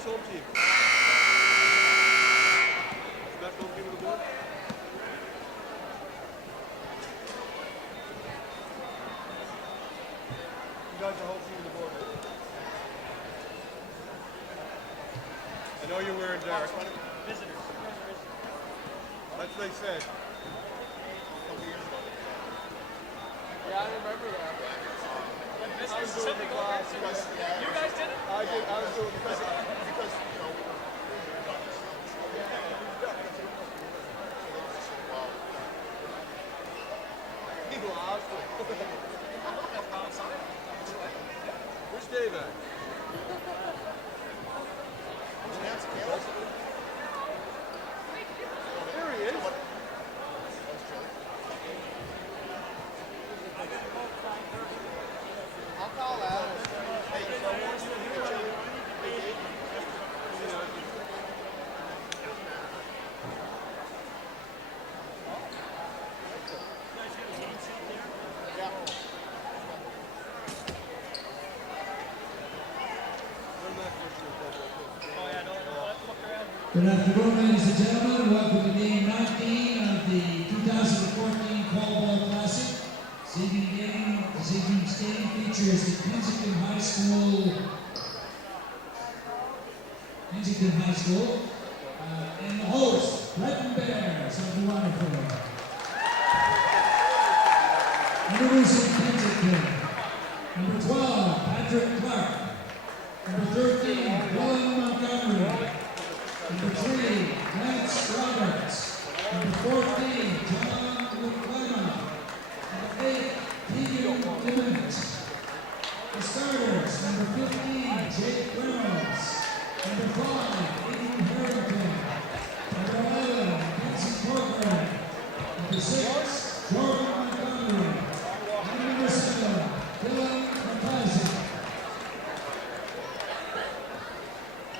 Who's home team? Is that home team on the board? You guys are home team on the board. I know you're wearing Derek. Visitors. That's what they said. Yeah, I remember that. When visitors said to go over, you guys did it? I did. I was doing because he lost it. Where's Dave at? There he is. I'll call out. Good afternoon, ladies and gentlemen. Welcome to game 19 of the 2014 Caldwell Classic. This evening's game features the Kensington High School, and the host, Breton Bears of the Waterford. Introducing Kensington, number 12, Patrick Clark. Number 13, Dylan Montgomery. Number 3, Lance Roberts. Number 14, John McClellan. Number 8, Keegan Clement. The starters, number 15, Jake Reynolds. Number 5, Aiden Harrington. Number 11, Vincent Corcoran. Number 6, Jordan Montgomery. And number 7, Dylan McClellan.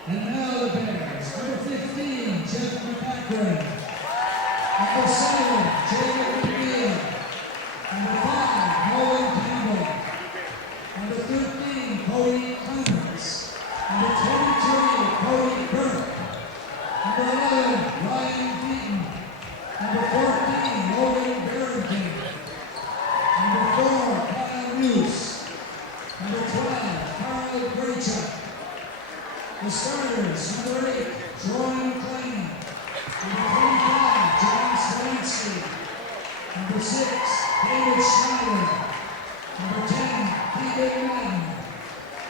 And now the Bears, number 15, Jeff McCackran. Number 7, Jacob McNeil. Number 5, Nolan Campbell. Number 13, Cody Clemens. Number 22, Cody Burke. Number 11, Ryan Beaton. Number 14, Logan Barrington. Number 4, Kyle Roos. Number 12, Carl Graychuk. The starters, number 8, Troy McLean. Number 25, John Slansky. Number 6, David Schneider. Number 10, David Madden.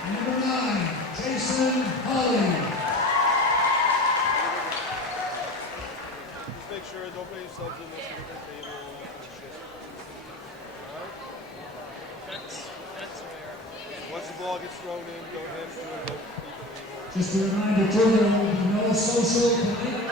And number 9, Jason Hawley. Just make sure don't put yourselves in this and get their table and all that kind of shit. Alright? That's rare. Once the ball gets thrown in, don't hamstring it, don't keep it anymore. Just a reminder too, there will be no social tonight.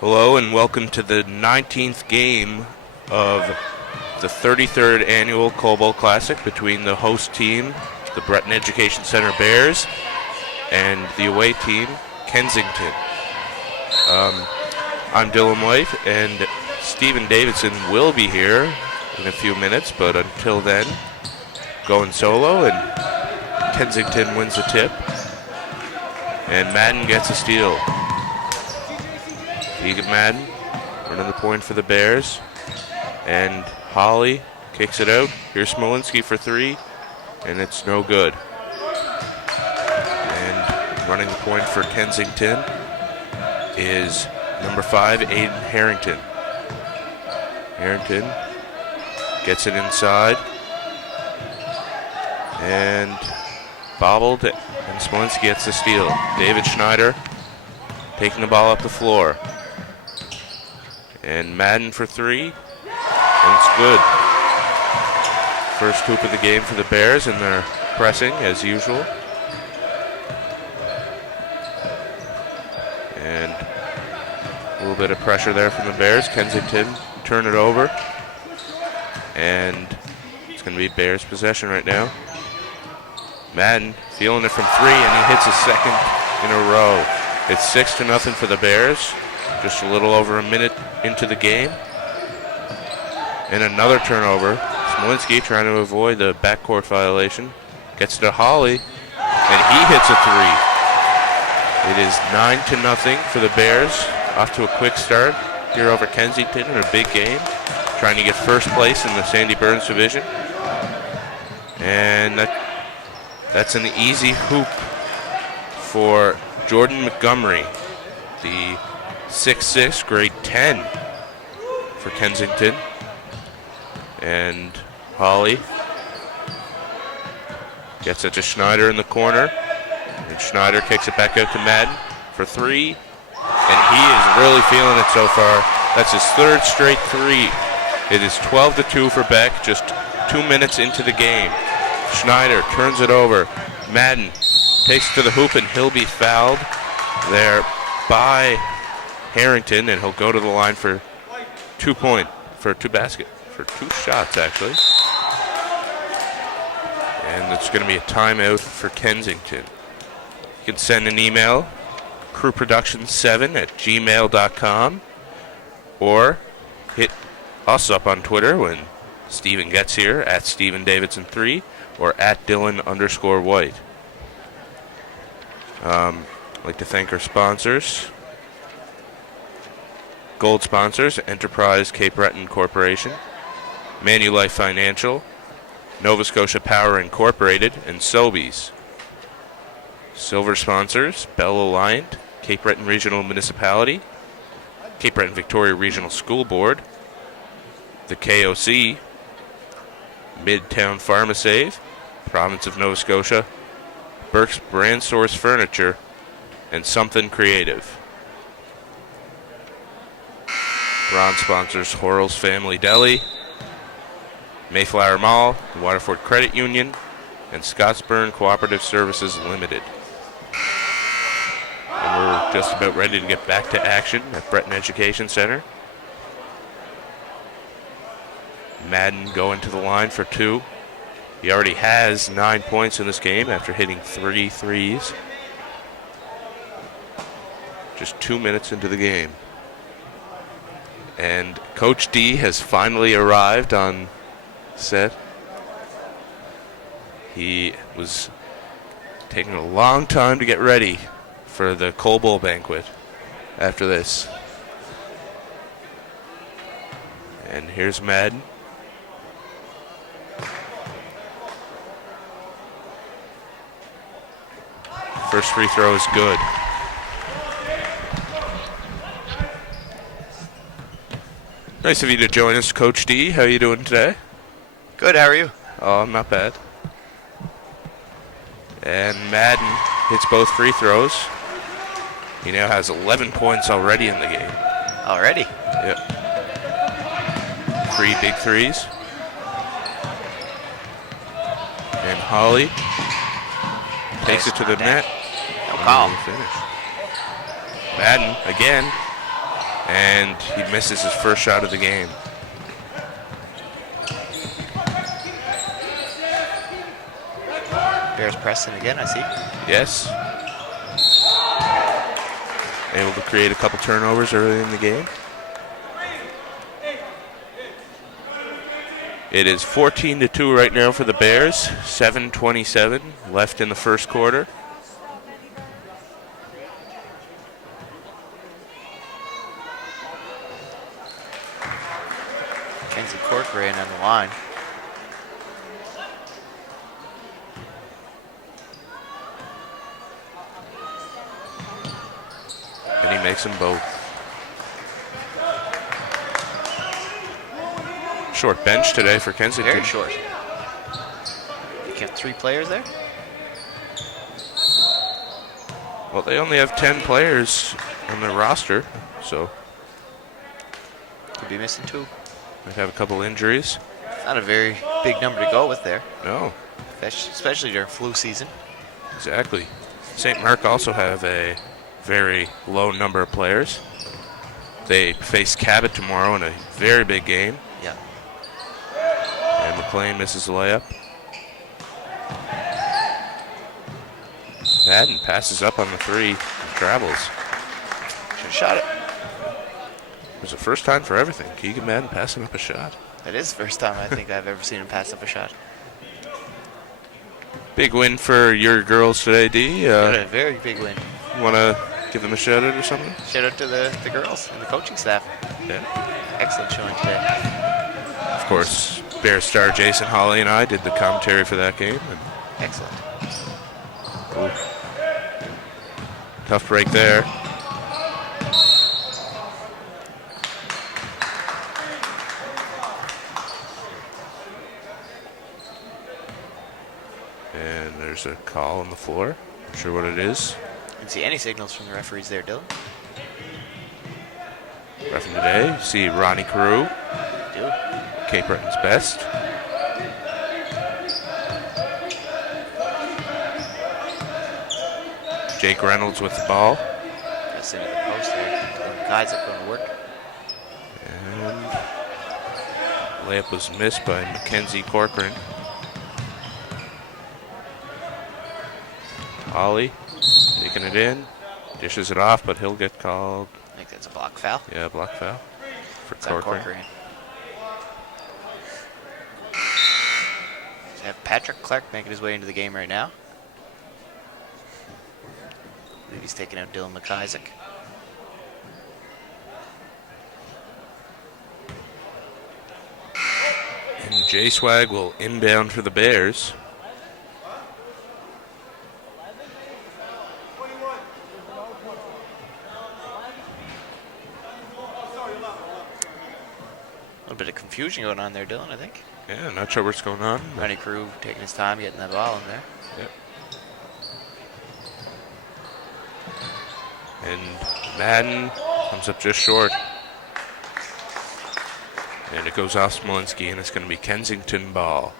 Hello and welcome to the 19th game of the 33rd Annual Caldwell Classic between the host team, the Breton Education Center Bears, and the away team, Kensington. I'm Dylan White, and Stephen Davidson will be here in a few minutes, but until then, going solo, and Kensington wins the tip, and Madden gets a steal. Keegan Madden running the point for the Bears, and Holly kicks it out. Here's Smolinski for 3, and it's no good. And running the point for Kensington is number 5, Aiden Harrington. Harrington gets it inside, and bobbled, and Smolinski gets the steal. David Schneider taking the ball up the floor. And Madden for three, and it's good. First hoop of the game for the Bears, and they're pressing as usual. And a little bit of pressure there from the Bears. Kensington turn it over. And it's going to be Bears possession right now. Madden feeling it from three, and he hits his second in a row. It's 6-0 for the Bears. Just a little over a minute into the game. And another turnover. Smolinski trying to avoid the backcourt violation. Gets to Holly, and he hits a three. It is 9-0 for the Bears. Off to a quick start here over Kensington in a big game. Trying to get first place in the Sandy Burns division. And that's an easy hoop for Jordan Montgomery, the 6'6", grade 10 for Kensington. And Holly gets it to Schneider in the corner. And Schneider kicks it back out to Madden for three. And he is really feeling it so far. That's his third straight three. It is 12-2 for Beck, just 2 minutes into the game. Schneider turns it over. Madden takes it to the hoop, and he'll be fouled there by Harrington, and he'll go to the line for 2 shots actually. And it's going to be a timeout for Kensington. You can send an email, crewproduction7@gmail.com, or hit us up on Twitter when Steven gets here, at StevenDavidson3, or at Dylan_White. I'd like to thank our sponsors. Gold sponsors: Enterprise Cape Breton Corporation, Manulife Financial, Nova Scotia Power Incorporated, and Sobeys. Silver sponsors: Bell Alliant, Cape Breton Regional Municipality, Cape Breton Victoria Regional School Board, the KOC, Midtown Pharmasave, Province of Nova Scotia, Burke's Brand Source Furniture, and Something Creative. Bronze sponsors: Horrell's Family Deli, Mayflower Mall, Waterford Credit Union, and Scottsburn Cooperative Services Limited. And we're just about ready to get back to action at Breton Education Center. Madden going to the line for two. He already has 9 points in this game after hitting 3 threes. Just 2 minutes into the game. And Coach D has finally arrived on set. He was taking a long time to get ready for the Coal Bowl banquet after this. And here's Madden. First free throw is good. Nice of you to join us, Coach D. How are you doing today? Good, how are you? Oh, I'm not bad. And Madden hits both free throws. He now has 11 points already in the game. Already? Yep. 3 big threes. And Holly takes it to the net. No call. Finish. Madden again. And he misses his first shot of the game. Bears pressing again, I see. Yes. Able to create a couple turnovers early in the game. It is 14-2 right now for the Bears. 7:27 left in the first quarter. Kenzie Corcoran on the line. And he makes them both. Short bench today for Kensington. Very short. You kept 3 players there? Well, they only have 10 players on their roster, so Could be missing 2. might have a couple injuries. Not a very big number to go with there, No, especially during flu season. exactly. St. Mark also have a very low number of players. They face Cabot tomorrow in a very big game. Yeah. And McLean misses the layup. Madden passes up on the 3 and travels. Should have shot it. It was the first time for everything. Keegan Madden passing up a shot. It is the first time I think I've ever seen him pass up a shot. Big win for your girls today, D. Got a very big win. Want to give them a shout out or something? Shout out to the girls and the coaching staff. Yeah. Excellent showing today. Of course, Bear star Jason Hawley and I did the commentary for that game. And Excellent. tough break there. And there's a call on the floor. Not sure what it is. Didn't see any signals from the referees there, Dylan. Ref today, see Ronnie Carew, Do. Cape Breton's best. Jake Reynolds with the ball. That's into the post there. The guys that going to work. And layup was missed by Mackenzie Corcoran. Ollie taking it in, dishes it off, but he'll get called. I think that's a block foul. Yeah, block foul for It's on Corcoran. So have Patrick Clark making his way into the game right now. I believe he's taking out Dylan McIsaac. And J Swag will inbound for the Bears. A little bit of confusion going on there, Dylan, I think. Yeah, not sure what's going on. Ronnie Carew taking his time getting that ball in there. Yep. And Madden comes up just short. And it goes off Smolinski, and it's going to be Kensington ball.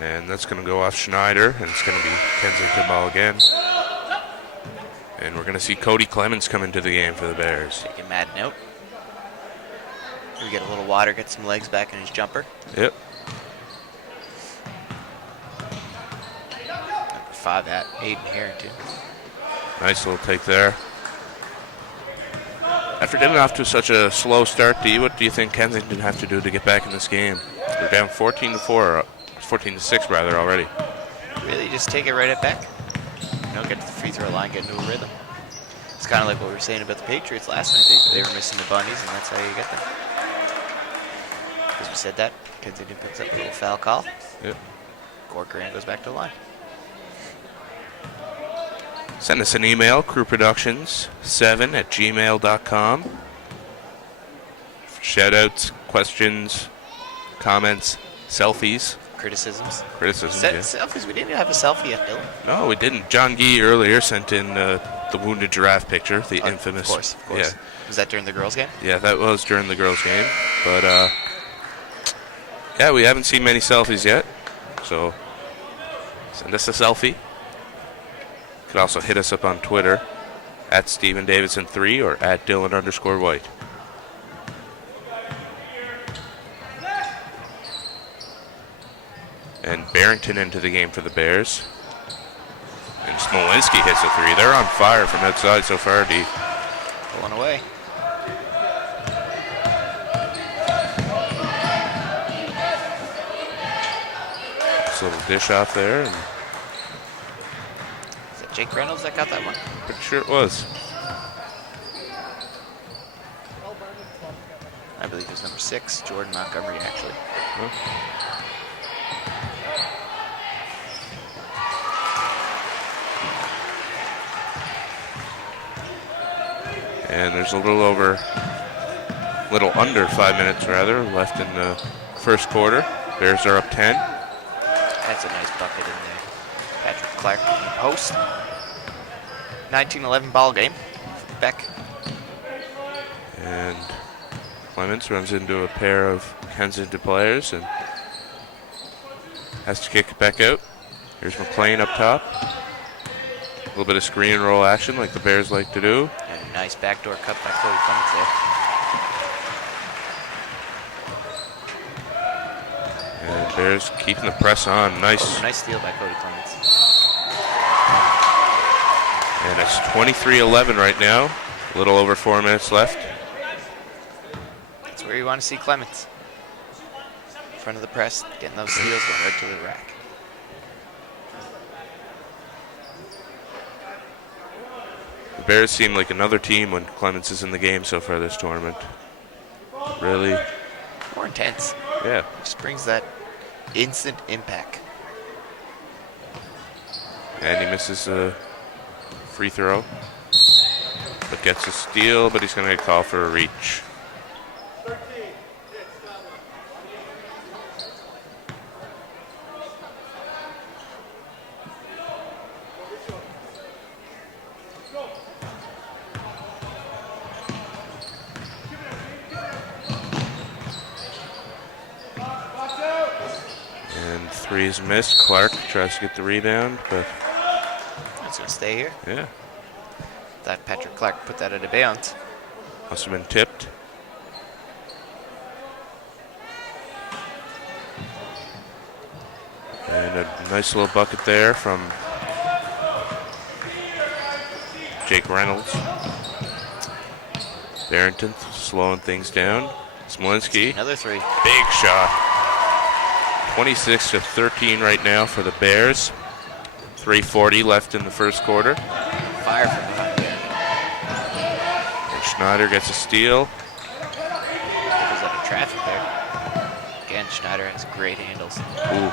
And that's going to go off Schneider, and it's going to be Kensington ball again. And we're going to see Cody Clemens come into the game for the Bears. Taking Madden out. We get a little water, get some legs back in his jumper. Yep. Number 5 at Aiden Harrington. Nice little take there. After getting off to such a slow start, what do you think Kensington have to do to get back in this game? They're down 14-4, 14-6 rather already. Really just take it right at back. Get to the free throw line, get into a rhythm. It's kind of like what we were saying about the Patriots last night. They were missing the bunnies, and that's how you get them. As we said that, Kensington picks up a little foul call. Yep. Corcoran goes back to the line. Send us an email, crewproductions7@gmail.com. Shoutouts, questions, comments, selfies. Criticisms. Criticisms, yeah. Selfies. We didn't have a selfie yet, Dylan. No, we didn't. John Gee earlier sent in the wounded giraffe picture, the infamous. Of course. Yeah, Was that during the girls' game? yeah, that was during the girls' game. But yeah, we haven't seen many selfies yet. So send us a selfie. You could also hit us up on Twitter at StephenDavidson3 or at Dylan_White. And Barrington into the game for the Bears. And Smolinski hits a 3. They're on fire from outside so far, D. Pulling away. This little dish off there, and Is that Jake Reynolds that got that one? pretty sure it was. I believe it was number 6, Jordan Montgomery, actually. Well, And there's a little under 5 minutes rather left in the first quarter. Bears are up 10. That's a nice bucket in there. Patrick Clark in the post. 19-11 ball game. Beck. And Clements runs into a pair of Kensington players and has to kick it back out. Here's McLean up top. A little bit of screen and roll action like the Bears like to do. And a nice backdoor cut by Cody Clements there. And Bears keeping the press on. Nice. Oh, nice steal by Cody Clements. And it's 23-11 right now. A little over 4 minutes left. That's where you want to see Clements. In front of the press, getting those steals, going right to the rack. The Bears seem like another team when Clements is in the game so far this tournament. Really. More intense. Yeah. Just brings that instant impact. And he misses a free throw. But gets a steal, but he's going to get called for a reach. And three is missed. Clark tries to get the rebound, but That's going to stay here. yeah, Thought Patrick Clark put that out of bounds. must have been tipped. And a nice little bucket there from Jake Reynolds. Barrington slowing things down. Smolinski, Another three. big shot. 26-13 right now for the Bears. 3:40 left in the first quarter. Fire from behind there. And Schneider gets a steal. There's like a traffic there. Again, Schneider has great handles. Ooh.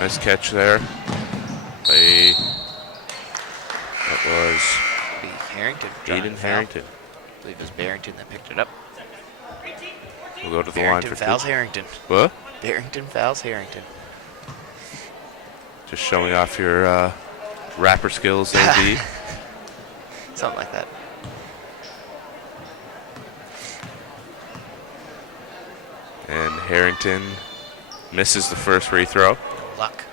Nice catch there. That was Be Harrington. Aiden Harrington. I believe it was Barrington that picked it up. We'll go to the Barrington line for fouls two. Harrington. What? Barrington fouls Harrington. Just showing off your rapper skills, AD. Something like that. And Harrington misses the first free throw. Luck.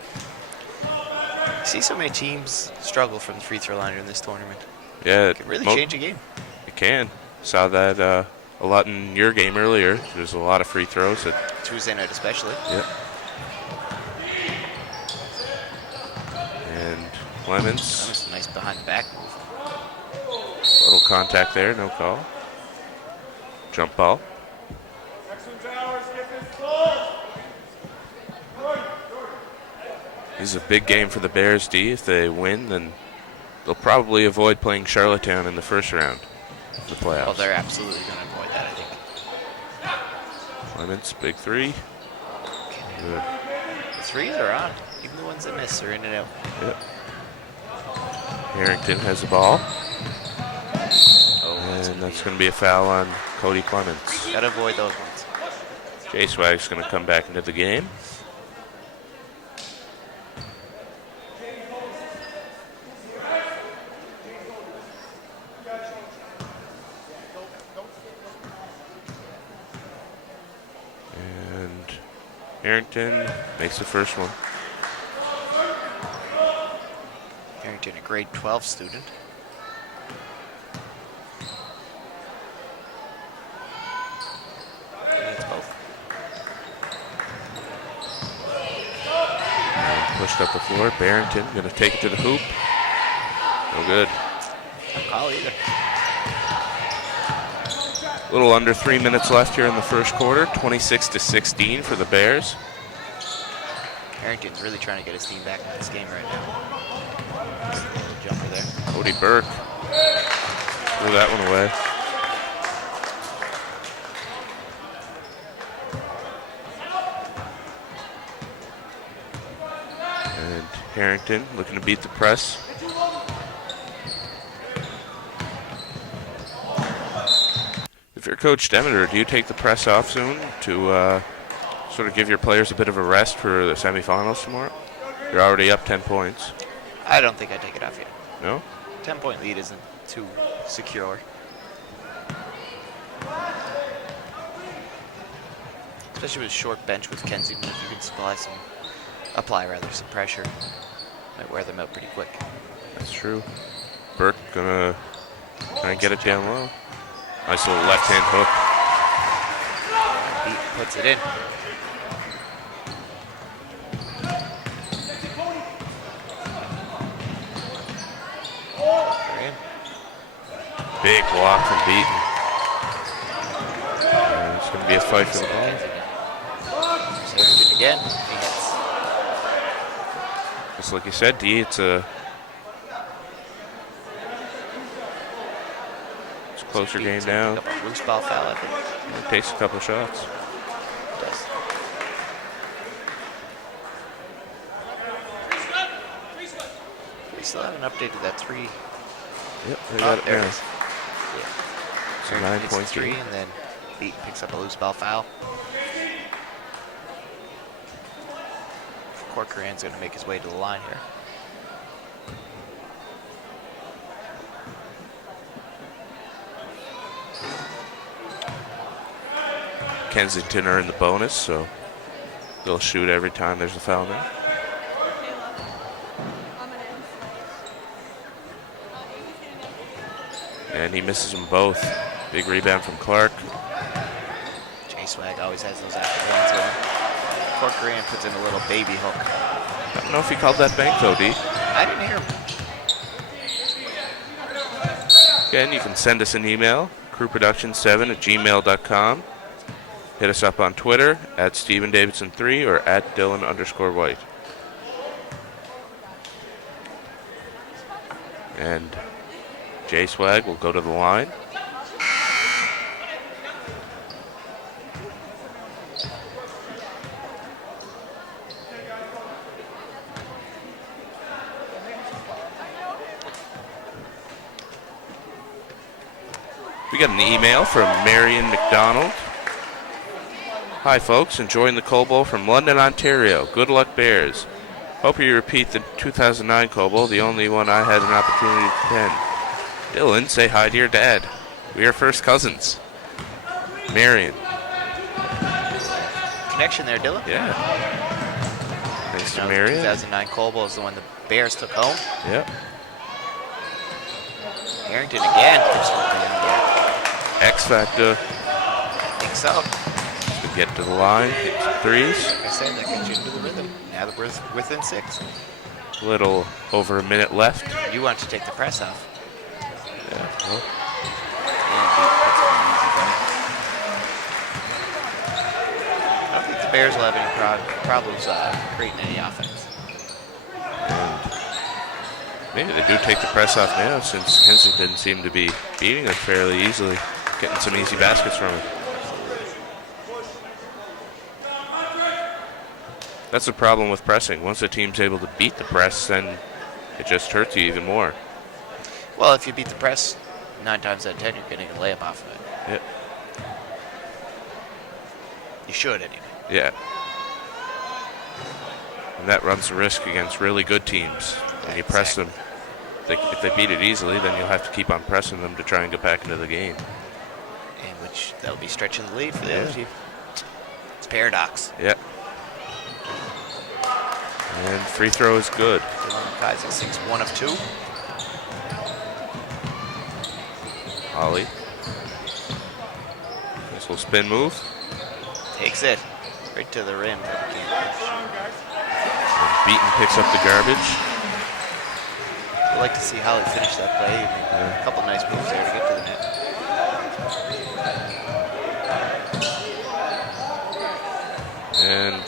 See so many teams struggle from the free throw line in this tournament. Yeah, It can really change a game. It can. Saw that a lot in your game earlier. There's a lot of free throws. Tuesday night especially. Yep. And Clements, That was a nice behind the back move. little contact there, no call. Jump ball. This is a big game for the Bears, D. If they win, then they'll probably avoid playing Charlottetown in the first round of the playoffs. Well, they're absolutely going to avoid that, I think. Clements, big three. Good. The threes are on. Even the ones that miss are in and out. Yep. Harrington has the ball. Oh, And that's going to be a foul on Cody Clements. Got to avoid those ones. Jay Swag's going to come back into the game. And Harrington makes the first one. Harrington, a grade 12 student. He needs both. Pushed up the floor. Barrington going to take it to the hoop. No good. No call either. A little under 3 minutes left here in the first quarter. 26-16 for the Bears. Harrington's really trying to get his team back in this game right now. Jumper there. Cody Burke threw that one away. And Harrington looking to beat the press. you're Coach Demeter, do you take the press off soon to sort of give your players a bit of a rest for the semifinals tomorrow? You're already up 10 points. I don't think I take it off yet. No? 10-point lead isn't too secure. Especially with a short bench with Kensington, if you can apply some pressure. Might wear them out pretty quick. That's true. Burke gonna try and get it down low. Nice little left-hand hook. Beat puts it in. Big block from Beaton. And it's gonna be a fight for the ball. Kensington again. He hits. Just like you said, D, it's a closer game now. Pick up a loose ball foul, I think. It takes a couple of shots. Does. We still haven't updated that 3. Yep, they got it there now. it is. Yeah. It's a Aaron hits 9-point 3, game. and then Beaton picks up a loose ball foul. Corcoran's going to make his way to the line here. Kensington are in the bonus, so they'll shoot every time there's a foul there. And he misses them both. Big rebound from Clark. J-Swag always has those active hands going. Corcoran puts in a little baby hook. I don't know if he called that bank though, D. I didn't hear him. Again, you can send us an email, crewproduction7@gmail.com. Hit us up on Twitter at StephenDavidson3 or at Dylan_White. And J-Swag will go to the line. We got an email from Marion McDonald. Hi folks, enjoying the Coal Bowl from London, Ontario. Good luck, Bears. Hope you repeat the 2009 Coal Bowl, the only one I had an opportunity to attend. Dylan, say hi to your dad. We are first cousins. Marion. Connection there, Dylan. Yeah. Thanks to The Marion. 2009 Coal Bowl is the one the Bears took home. Yep. Harrington again. X Factor. I think so. To get to the line, hit some threes. Like I said, that gets you into the rhythm. Now that we're within 6. Little over a minute left. You want to take the press off. Yeah. Well, And Beat puts in an easy bunny. I don't think the Bears will have any problems creating any offense. and maybe they do take the press off now since Kensington seemed to be beating it fairly easily, getting some easy baskets from it. That's the problem with pressing. Once a team's able to beat the press, then it just hurts you even more. Well, if you beat the press, 9 times out of 10, you're getting a layup off of it. Yep. You should, anyway. Yeah. And that runs the risk against really good teams. When you press them, if they beat it easily, then you'll have to keep on pressing them to try and get back into the game. And which that would be stretching the lead for the Yeah. other team. It's paradox. Yep. And free throw is good. Dylan Kaiser sinks 1 of 2. Ollie. Nice little spin move. Takes it right to the rim. But he can't push. And Beaton picks up the garbage. I'd like to see Holly finish that play. A couple nice moves there to get to the net. And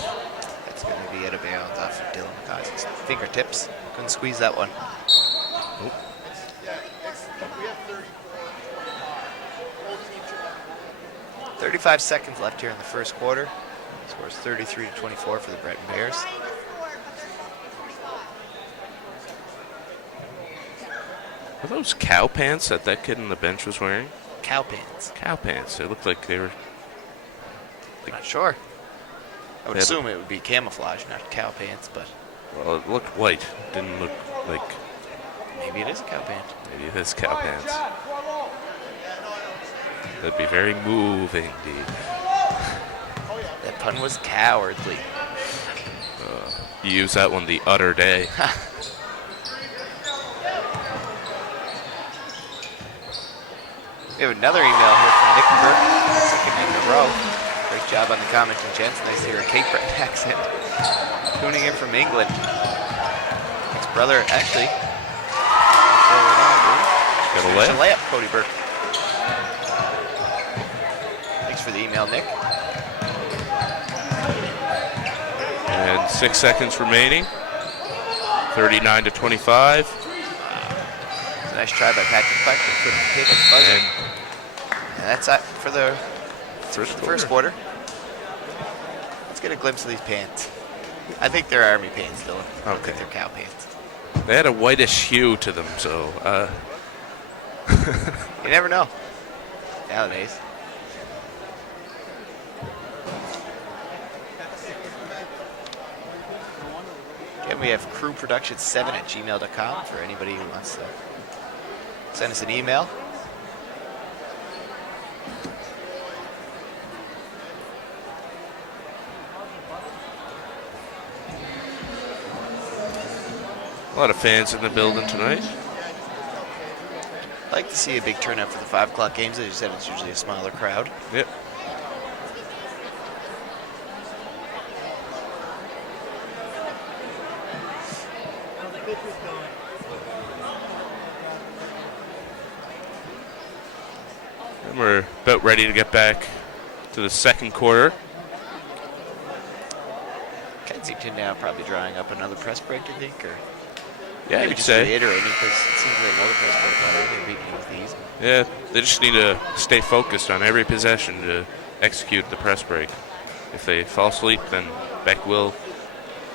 That's going to be out of bounds off of Dylan Kaiser's fingertips. Couldn't squeeze that one. nope. We have 34. Whole team should have 35 seconds left here in the first quarter. Scores 33-24 for the Breton Bears. Are those cow pants that kid on the bench was wearing? cow pants. Cow pants. They looked like they were. I'm not sure. I would Yeah, assume it would be camouflage, not cow pants, but Well, it looked white. Didn't look like. maybe it is a cow pant. Maybe it is cow pants. That'd be very moving, indeed. That pun was cowardly. You use that one the other day. We have another email here from Nick Burke, second in a row. Great job on the commenting, gents. Nice to hear a Cape Breton accent. Tuning in from England. Nick's brother, actually. Got a There's layup. a layup, Cody Burke. Thanks for the email, Nick. And 6 seconds remaining. 39 to 25. It's a nice try by Patrick Clark, but couldn't hit at the buzzer. And that's it for the first quarter. Let's get a glimpse of these pants. I think they're army pants, Dylan. I don't think they're cow pants. They had a whitish hue to them, so You never know nowadays. Again, we have crewproduction7@gmail.com for anybody who wants to send us an email. a lot of fans in the building tonight. I'd like to see a big turnout for the 5 o'clock games. As you said, it's usually a smaller crowd. Yep. And we're about ready to get back to the second quarter. Kensington now probably drawing up another press break, do you think? Or Yeah, maybe you'd just say. reiterating, because it seems like another press break already. They're beating with these. Yeah, they just need to stay focused on every possession to execute the press break. If they fall asleep, then Beck will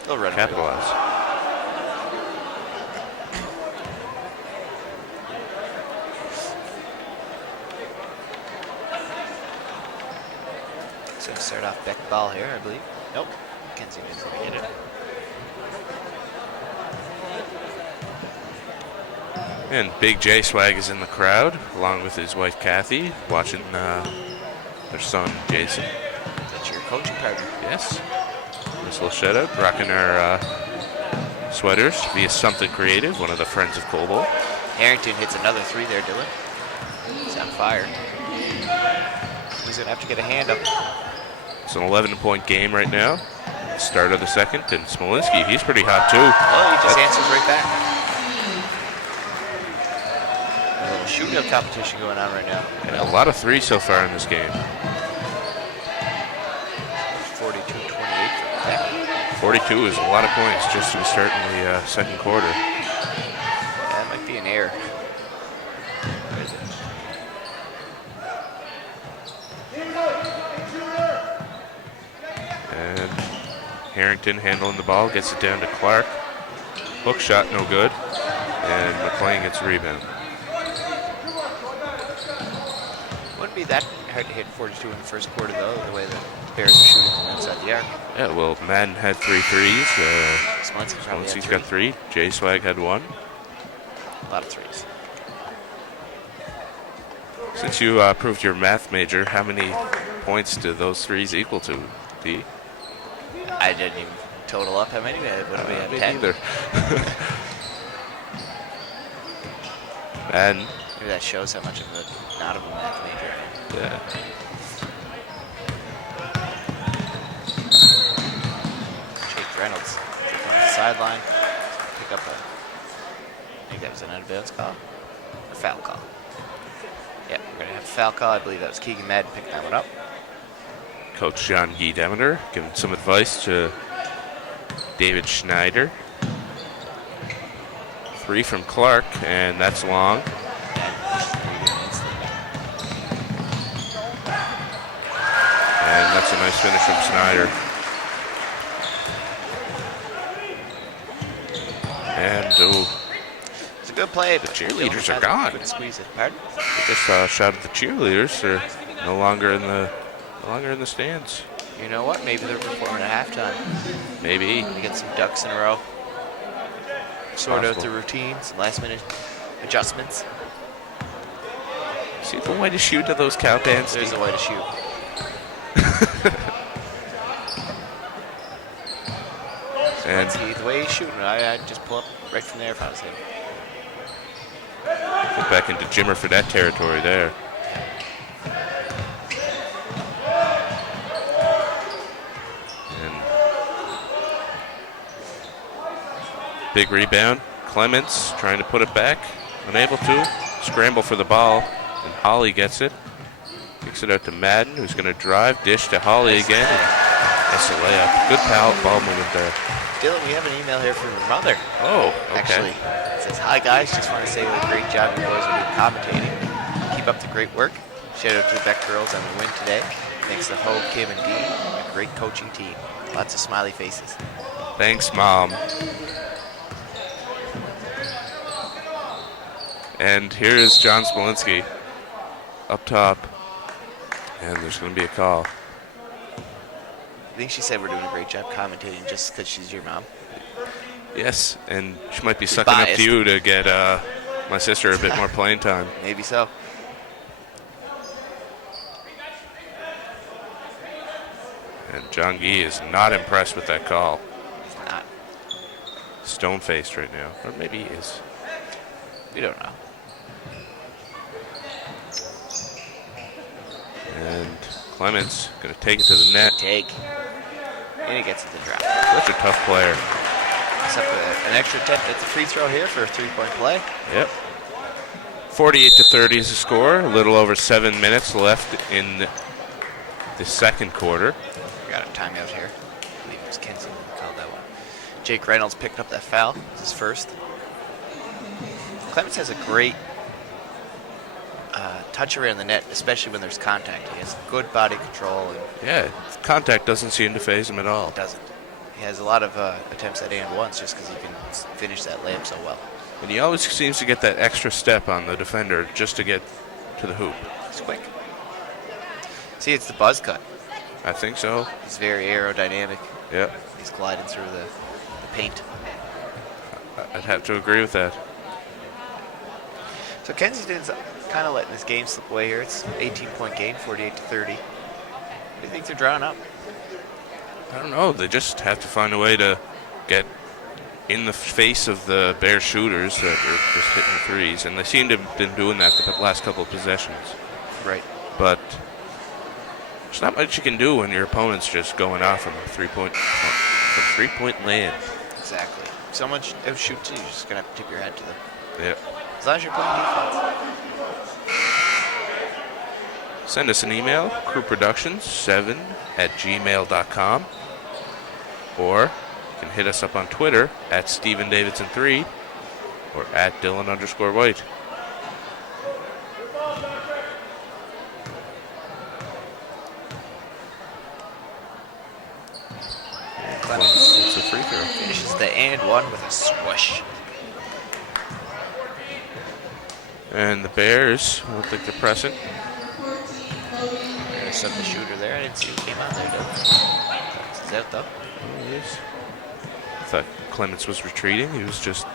They'll run away. capitalize. So start off Beck ball here, I believe. Nope. Kensington's going to get it. And Big J Swag is in the crowd, along with his wife Kathy, watching their son Jason. That's your coaching partner. Yes. Nice little shout out, rocking our sweaters via Something Creative, one of the friends of Cobo. Harrington hits another 3 there, Dylan. He's on fire. He's going to have to get a hand up. It's an 11-point game right now. Start of the second, and Smolinski, he's pretty hot too. Oh, he just answers right back. A little shootout competition going on right now. And a lot of threes so far in this game. 42-28 for Beck. 42 is a lot of points just to start in the second quarter. Yeah, that might be an error. Where is it? And Harrington handling the ball, gets it down to Clark. Hook shot, no good. And McLean gets a rebound. Wouldn't be that hard to hit 42 in the first quarter, though, the way the Bears are shooting from outside the arc. Yeah, well, Madden had 3 threes. Smolinski probably had He's 3. got 3. J Swag had 1. A lot of 3s. Since you proved your math major, how many points do those threes equal to, D? I didn't even total up how many. What do we have? Me 10? neither. Madden, Maybe that shows how much of a not of a math major I am. yeah. Jake Reynolds took on the sideline. Pick up a, I think that was an out of bounds call. A foul call. Yep, we're going to have a foul call. I believe that was Keegan Madden picking that one up. Coach John Guy Demeter giving some advice to David Schneider. 3 from Clark, and that's long. And that's a nice finish from Snyder. And, There's a good play. The cheerleaders are gone. Couldn't squeeze it. Pardon? I just saw a shot of the cheerleaders. They're no longer in the stands. You know what? Maybe they're performing at halftime. Maybe. We get some ducks in a row. Sort out the Possible. routine, some last-minute adjustments. See the way to shoot to those cow pants. There's a way to shoot. And See, the way he's shooting, I'd just pull up right from there if I was him. get back into Jimmer for that territory there. And big rebound. Clements trying to put it back. Unable to. Scramble for the ball. And Holly gets it. Kicks it out to Madden, who's going to drive. Dish to Holly again. That's a layup. Good ball movement there. Dylan, we have an email here from your mother. Oh, okay. Actually, it says, "Hi guys, just want to say what a great job you boys are doing commentating. Keep up the great work. Shout out to the Beck girls on the win today. Thanks to Ho, Kim, and Dee. A great coaching team. Lots of smiley faces." Thanks, Mom. And here is John Smolinski up top. And there's going to be a call. I think she said we're doing a great job commentating just because she's your mom. Yes, and she might be sucking up biased. to you to get my sister a bit more playing time. Maybe so. And John Gee is not impressed with that call. It's not. Stone-faced right now. Or maybe he is. We don't know. And Clements going to take it to the net. Take. And he gets it to drop. Such a tough player. Except for an extra 10. It's a free throw here for a three-point play. Yep. 48-30 is the score. A little over 7 minutes left in the second quarter. We got a timeout here. I believe it was Kensington who called that one. Jake Reynolds picked up that foul. It's his first. Clements has a great touch around the net, especially when there's contact. He has good body control and Yeah, contact doesn't seem to phase him at all. doesn't. He has a lot of attempts at and ones just because he can finish that layup so well. And he always seems to get that extra step on the defender just to get to the hoop. He's quick. See, it's the buzz cut. I think so. He's very aerodynamic. Yep. He's gliding through the paint. I'd have to agree with that. So Kensington's kind of letting this game slip away here. It's an 18-point game, 48-30. Do you think they're drawing up? I don't know. They just have to find a way to get in the face of the Bear shooters that are just hitting threes. And they seem to have been doing that the last couple of possessions. Right. But there's not much you can do when your opponent's just going off from three-point land. Exactly. If someone shoots you, you're just going to have to tip your hat to them. Yep. As long as you're playing defense. Send us an email, crewproductions7@gmail.com. Or you can hit us up on Twitter at StephenDavidson3 or at Dylan_White. It's a free throw. Finishes the and one with a swoosh. And the Bears, I don't think they're pressing. There's some the shooter there. I didn't see who came out there, though. It's out, though. There he is. I thought Clements was retreating. He was just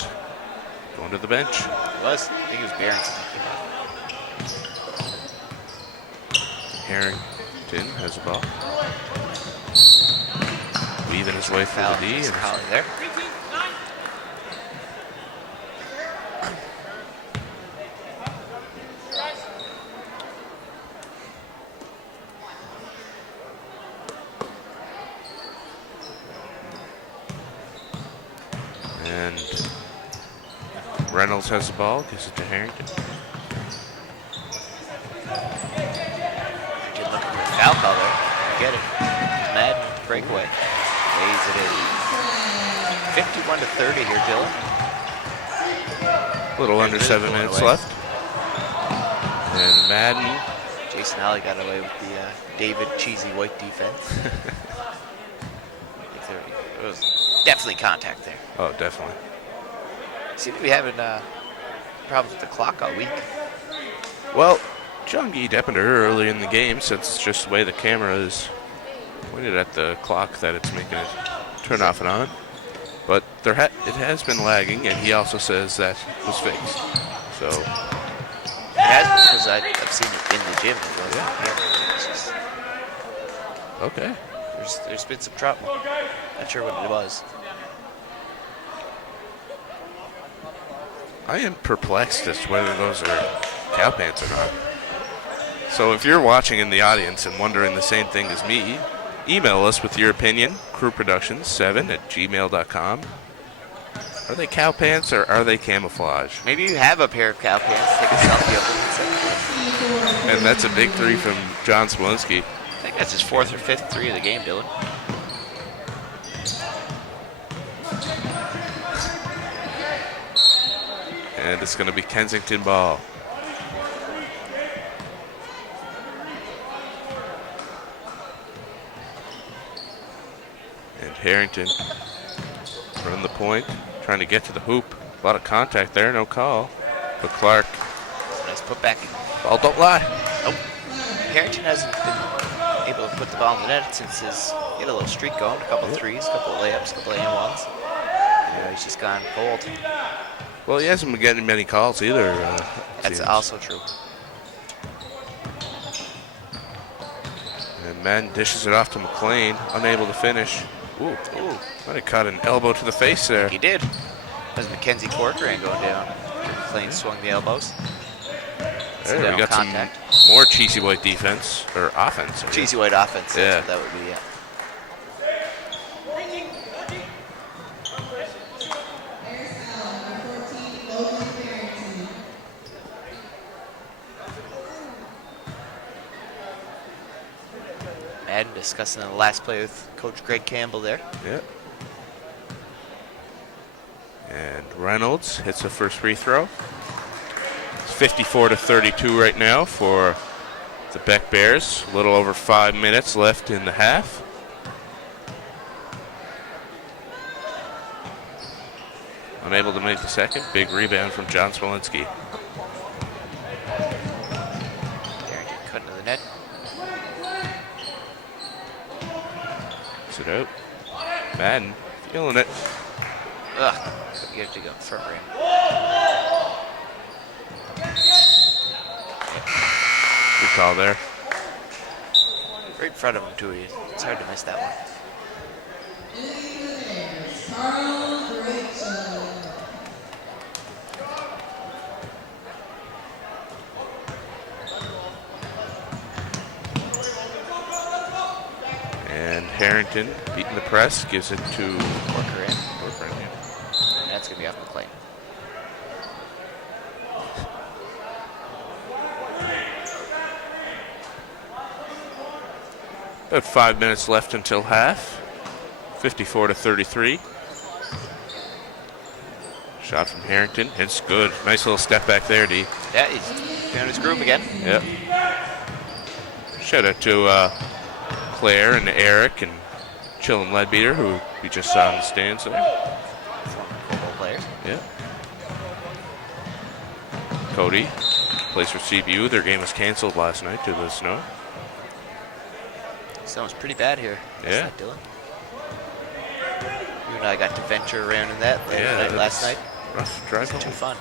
going to the bench. It was. I think it was Barrington that came out. Harrington has the ball. Weaving his way through Foul the D. against And Holly there. And Reynolds has the ball, gives it to Harrington. Didn't look at the foul call there. I get it. Madden breakaway. Lays it in. 51-30 here, Dylan. A little under Really 7 pulling minutes away. left. And Madden, Jason Holly got away with the David Cheesy White defense. It was definitely contact there. oh, definitely. Seem to be having problems with the clock all week. Well, John Gee Deppender early in the game said it's just the way the camera is pointed at the clock that it's making it turn off and on. But it has been lagging, and he also says that was fixed. So It has, because I've seen it in the gym. It's just, okay. there's been some trouble. Not sure what it was. I am perplexed as to whether those are cow pants or not. So if you're watching in the audience and wondering the same thing as me, email us with your opinion, crewproductions7@gmail.com. Are they cow pants or are they camouflage? Maybe you have a pair of cow pants. Take a selfie of them. And that's a big three from John Smolinski. I think that's his 4th or 5th 3 of the game, Dylan. And it's going to be Kensington ball. And Harrington from the point, trying to get to the hoop. A lot of contact there, no call. But Clark. Nice putback. Ball don't lie. Nope. Harrington hasn't been able to put the ball in the net since he had a little streak going. A couple of threes, a couple of layups, a couple of and-ones. Yeah, he's just gone cold. Well, he hasn't been getting many calls either. That's seems. also true. And Madden dishes it off to McLean, unable to finish. Ooh, might have caught an elbow to the face there. He did. That was Mackenzie Corcoran going down. McLean swung the elbows. There, we got contact. some more Cheesy White defense, or offense. Cheesy White offense, Yeah. that's what that would be, yeah. Madden discussing the last play with Coach Greg Campbell there. Yep. And Reynolds hits the first free throw. It's 54-32 right now for the Beck Bears. A little over 5 minutes left in the half. Unable to make the second. Big rebound from John Smolinski. Harrington cut into the net. Puts it out. Madden feeling it. Ugh. You have to go front rim. Good call there. Right in front of him, too. It's hard to miss that one. And Harrington beating the press, gives it to Corcoran. Corcoran. Yeah. And that's going to be off McLean. About 5 minutes left until half. 54-33. Shot from Harrington. It's good. Nice little step back there, D. Yeah, he's found his groove again. Yep. Shout out to Claire and Eric and Chillin Leadbeater, who we just saw in the stands there. Former Cobalt players. Yeah. Cody plays for CBU. Their game was canceled last night due to the snow. Sounds pretty bad here. Yeah. That, Dylan. You and I got to venture around in that last night. Rough drive Too home. fun.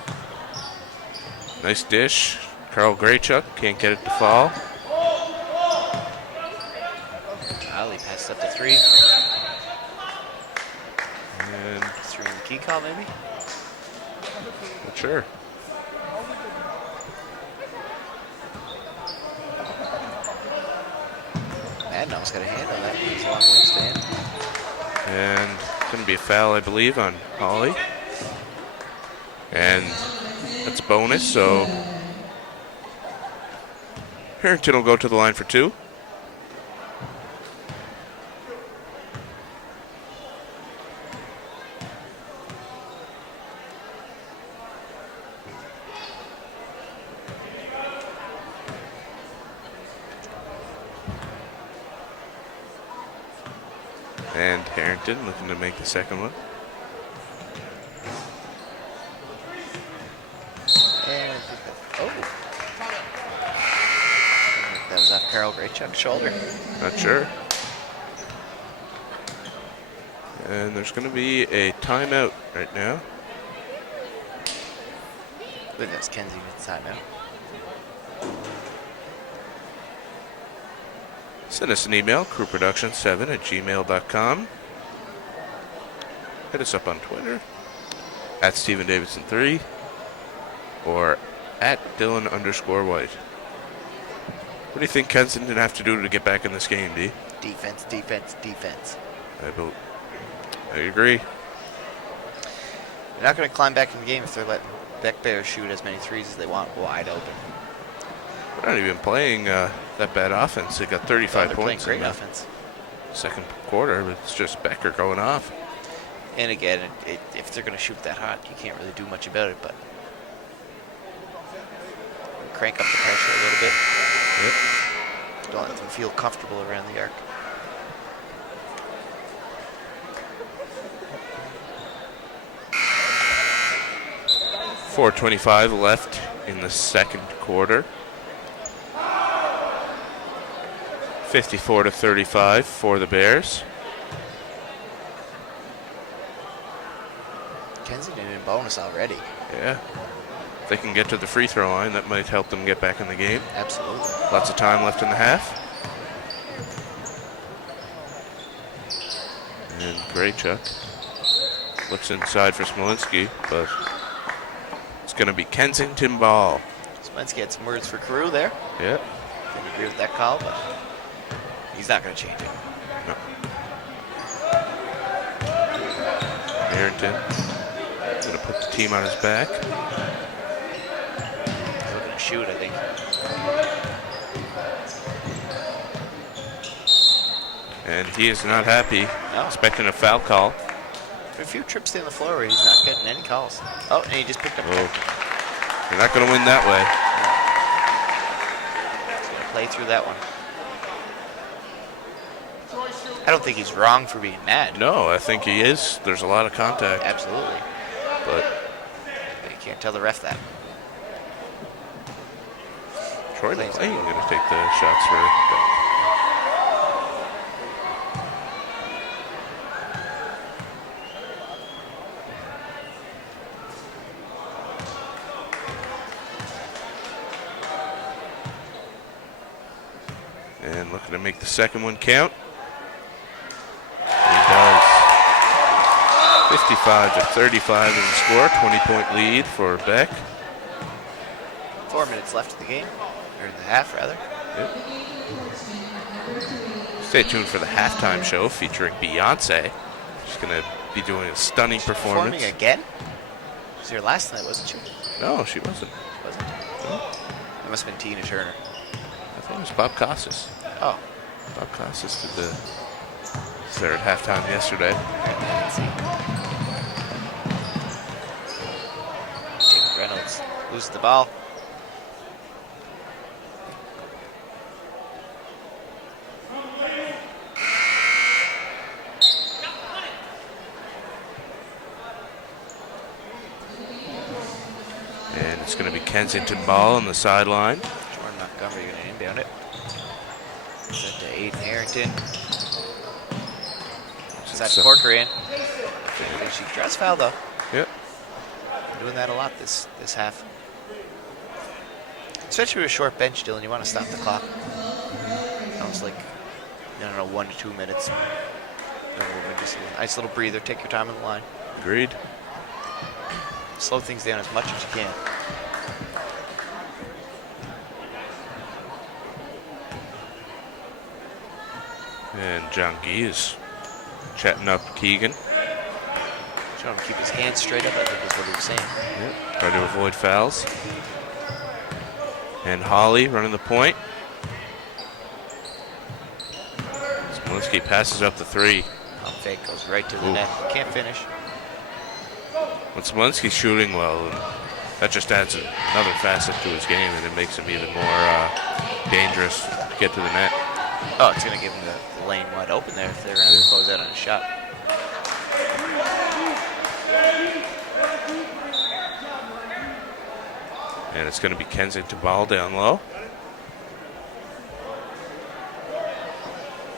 Nice dish. Carl Graychuk can't get it to fall. Ali passed up to three. And Three in the key call, maybe? not sure. Madden almost got a hand on that. He's a long wingspan. And going to be a foul, I believe, on Holly. And that's bonus, so Harrington will go to the line for two. And Harrington looking to make the second one. And I think that was off Carl Graychuk's shoulder. Not sure. And there's going to be a timeout right now. I believe that's Kensington's timeout. Send us an email, crewproduction7@gmail.com. Hit us up on Twitter, @StephenDavidson3, or @Dylan_White. What do you think Kensington have to do to get back in this game, D? Defense, defense, defense. I agree. They're not going to climb back in the game if they're letting Beck Bears shoot as many threes as they want wide open. They're not even playing that bad offense. They got 35 They're points playing in great the offense. second quarter, but it's just Becker going off. And again, if they're going to shoot that hot, you can't really do much about it, but crank up the pressure a little bit. Yep. Don't let them feel comfortable around the arc. .425 left in the second quarter. 54-35 for the Bears. Kensington in bonus already. Yeah. If they can get to the free throw line, that might help them get back in the game. Absolutely. Lots of time left in the half. And Graychuk looks inside for Smolinski, but it's going to be Kensington ball. Smolinski had some words for Carew there. Yeah. Didn't agree with that call, but he's not going to change it. No. Harrington going to put the team on his back. He's looking to shoot, I think. And he is not happy. No. Expecting a foul call. A few trips down the floor where he's not getting any calls. Oh, and he just picked up. Oh. You're not going to win that way. He's going to play through that one. I don't think he's wrong for being mad. No, I think he is. There's a lot of contact. Absolutely. But You can't tell the ref that. Troy McLean going to take the shots for Beck. And looking to make the second one count. He does. 55-35 in the score. 20-point lead for Beck. 4 minutes left in the game. Or in the half, rather. Yep. Stay tuned for the halftime show featuring Beyonce. She's going to be doing a stunning performance. Performing again? She was here last night, wasn't she? No, she wasn't. Wasn't? It must have been Tina Turner. I thought it was Bob Costas. Oh. Bob Costas did the third halftime yesterday. Let's see. Jacob Reynolds loses the ball. And it's going to be Kensington ball on the sideline. Jordan Montgomery going to inbound it. Set to Aiden Harrington. Set to Corcoran. She dress foul though. Yep. Doing that a lot this half. Especially with a short bench, Dylan, you want to stop the clock. Sounds like, I don't know, 1 to 2 minutes. Just a nice little breather. Take your time on the line. Agreed. Slow things down as much as you can. And John Gee is chatting up Keegan. Trying to keep his hands straight up, I think is what he was saying. Yep. Trying to avoid fouls. And Holly running the point. Smolinski passes up the three. Pump fake goes right to the net. Can't finish. When Smolinski's shooting well, that just adds another facet to his game, and it makes him even more dangerous to get to the net. Oh, it's going to give him the lane wide open there if they're going to close out on a shot. And it's going to be Kensington ball down low.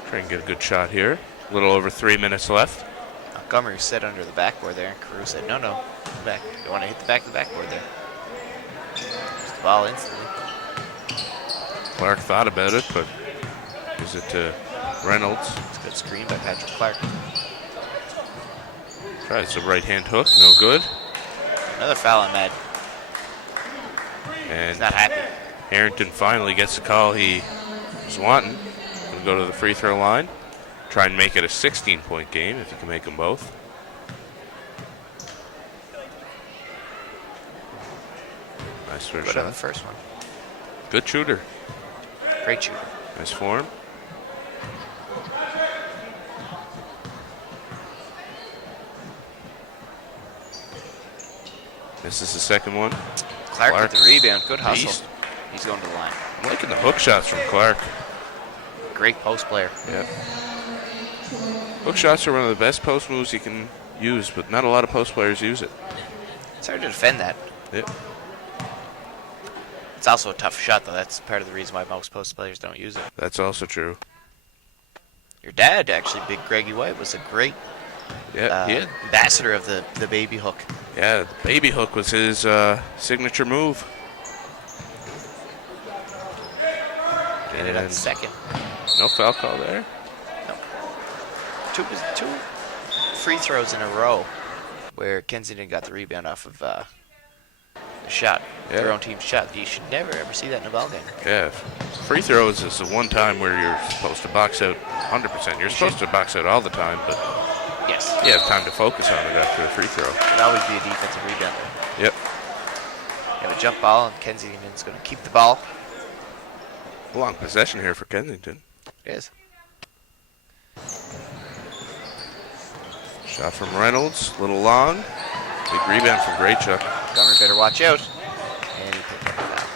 Try and get a good shot here. A little over 3 minutes left. Montgomery sat under the backboard there, and Carew said, no, back. You want to hit the back of the backboard there. Just the ball instantly. Clark thought about it, but gives it to Reynolds. It's a good screen by Patrick Clark. Tries a right-hand hook, no good. Another foul on Madden. And He's not happy. Harrington finally gets the call he was wanting. Gonna go to the free throw line. Try and make it a 16-point game if you can make them both. Nice first Good on the shot. first one. Good shooter. Great shooter. Nice form. This is the second one. Clark with the rebound. Good hustle. Beast. He's going to the line. I'm liking the hook shots from Clark. Great post player. Yeah. Hook shots are one of the best post moves you can use, but not a lot of post players use it. It's hard to defend that. Yep. It's also a tough shot, though. That's part of the reason why most post players don't use it. That's also true. Your dad, actually, Big Greggy White, was a great ambassador of the baby hook. Yeah, the baby hook was his signature move. Get it on second. No foul call there. No. Two free throws in a row where Kensington got the rebound off of the shot, their own team's shot. You should never, ever see that in a ball game. Yeah, free throws is the one time where you're supposed to box out 100%. You're supposed to box out all the time, but yes, you have time to focus on it after a free throw. It'd always be a defensive rebound. Yep. You have a jump ball, and Kensington's going to keep the ball. Long possession here for Kensington. It is. Shot from Reynolds, a little long. Big rebound from Graychuk. Gunner better watch out. And he picked up the foul.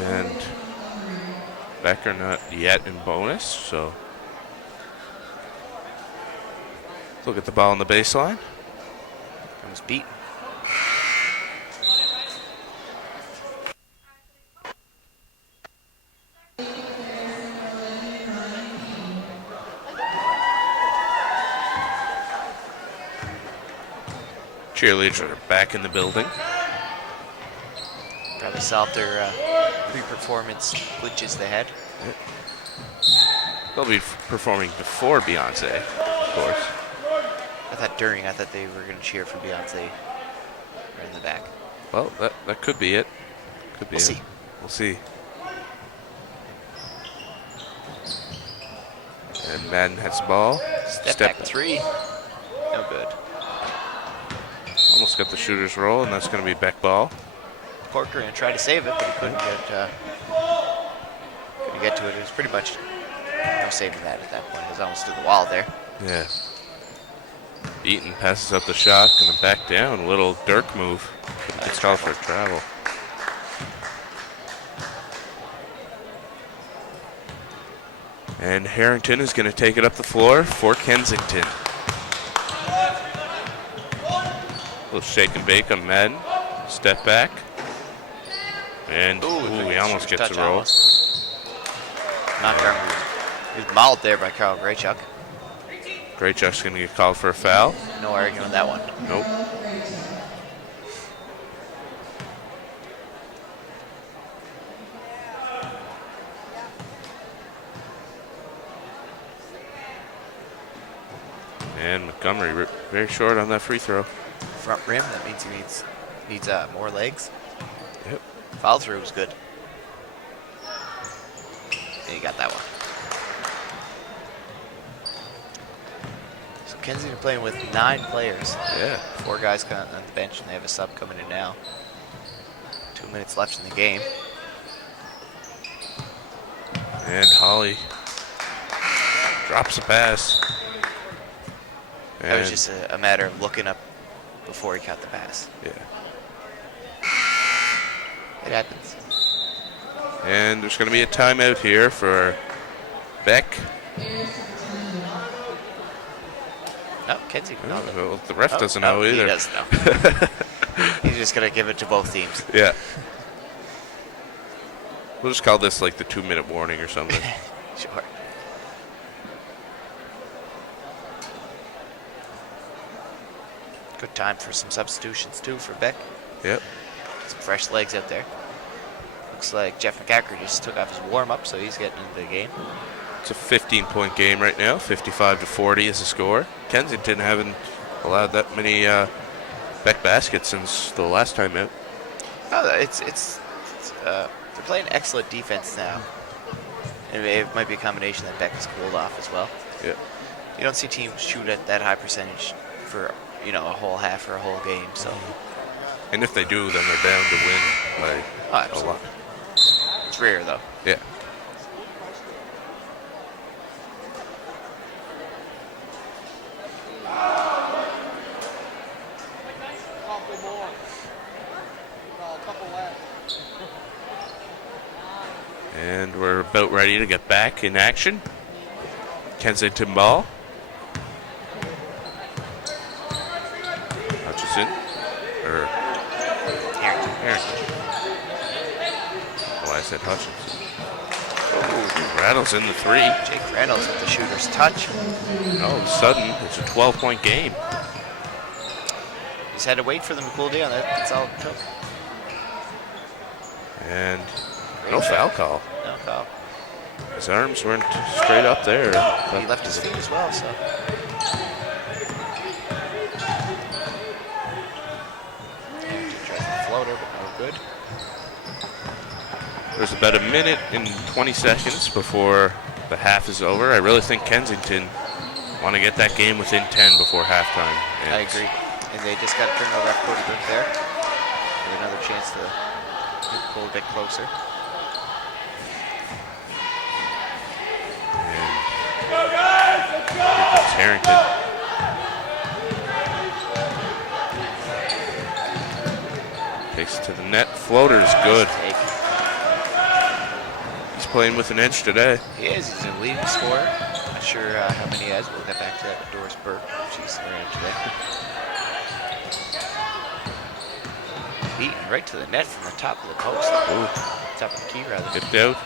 And Becker not yet in bonus, so look at the ball on the baseline. He was beaten. Cheerleaders are back in the building. Probably solved their pre-performance glitches they had. They'll be performing before Beyonce, of course. I thought they were going to cheer for Beyonce right in the back. Well, that could be it. Could be We'll it. see. We'll see. And Madden has the ball. Step back three. No good. Almost got the shooter's roll, and that's going to be Beck ball. Corker and tried to save it, but he couldn't get to it. It was pretty much no saving that at that point. It was almost to the wall there. Yeah. Beaton passes up the shot, going to back down. A little Dirk move. It's called for travel. And Harrington is going to take it up the floor for Kensington. A little shake and bake on Madden. Step back. And he almost gets a roll. Not Carmen. He was mauled there by Carl Graychuk. Graychuk's going to get called for a foul. No arguing with that one. Nope. And Montgomery very short on that free throw. Front rim, that means he needs more legs. Yep. Foul through was good. And he got that one. So Kensington playing with 9 players. Yeah. 4 guys on the bench, and they have a sub coming in now. 2 minutes left in the game. And Holly drops a pass. That was just a matter of looking up before he caught the pass. Yeah. It happens. And there's going to be a timeout here for Beck. No, Kensington. No, Well, the ref doesn't know either. He doesn't know. He's just going to give it to both teams. Yeah. We'll just call this like the 2-minute warning or something. Sure. Good time for some substitutions, too, for Beck. Yep. Some fresh legs out there. Looks like Jeff McCacker just took off his warm-up, so he's getting into the game. It's a 15-point game right now. 55-40 is the score. Kensington haven't allowed that many Beck baskets since the last time out. Oh, they're playing excellent defense now. And it might be a combination that Beck has cooled off as well. Yeah. You don't see teams shoot at that high percentage for a whole half or a whole game. So. And if they do, then they're bound to win by a lot. It's rare though. Yeah. And we're about ready to get back in action. Kensington ball. Hutchison. Or Harrington. Oh, I said Hutchinson. Oh, Reynolds in the 3. Jake Reynolds with the shooter's touch. All of a sudden, it's a 12-point game. Just had to wait for them to cool down. That's all it took. And no foul call. No foul. His arms weren't straight up there. He left his feet as well, so. Floater, but no good. There's about a minute and 20 seconds before the half is over. I really think Kensington want to get that game within 10 before halftime. And I agree. And they just got to turn over that quarter bit there. Get another chance to pull a bit closer. Here comes Harrington. Takes it to the net. Floater is good. He's playing with an edge today. He is. He's a leading scorer. Not sure how many he has. We'll get back to that with Doris Burke. She's around today. Beaten right to the net from the top of the post. Ooh. Top of the key, rather. Tipped out.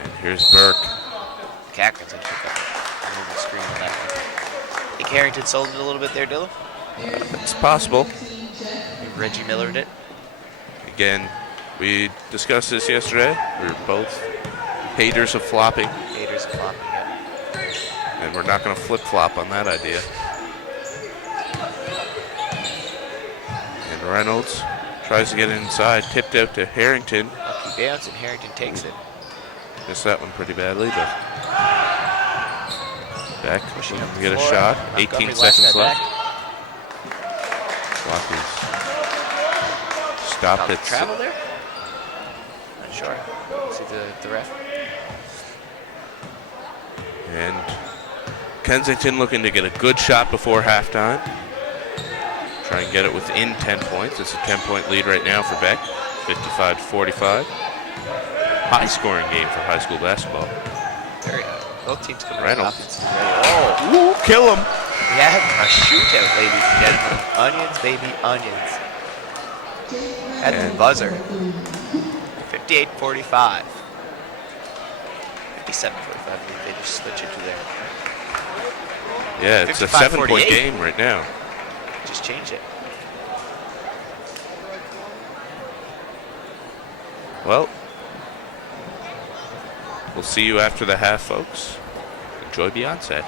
And here's Burke. Cochran's going to pick up a moving screen on that one. I think Harrington sold it a little bit there, Dylan. It's possible. Reggie Millered it. Again, we discussed this yesterday. We were both haters of flopping. Haters of flopping, yeah. And we're not going to flip-flop on that idea. And Reynolds tries to get inside. Tipped out to Harrington. Lucky bounce, and Harrington takes it. Missed that one pretty badly, but Beck Pushing up to the get a floor. shot. Montgomery 18 last seconds that left. back. Clock is stopped at travel there? Not sure. See the ref. And Kensington looking to get a good shot before halftime. Try and get it within 10 points. It's a 10-point lead right now for Beck, 55-45. High-scoring game for high school basketball. Very both teams coming Reynolds. offense. Oh, Ooh, kill him. we have a shootout, ladies and gentlemen. Onions, baby, onions. At the buzzer. 58-45. 57-45, I believe they just switch it to there. Yeah, it's a 55-48. 7-point game right now. Just change it. Well, we'll see you after the half, folks. Enjoy Beyonce.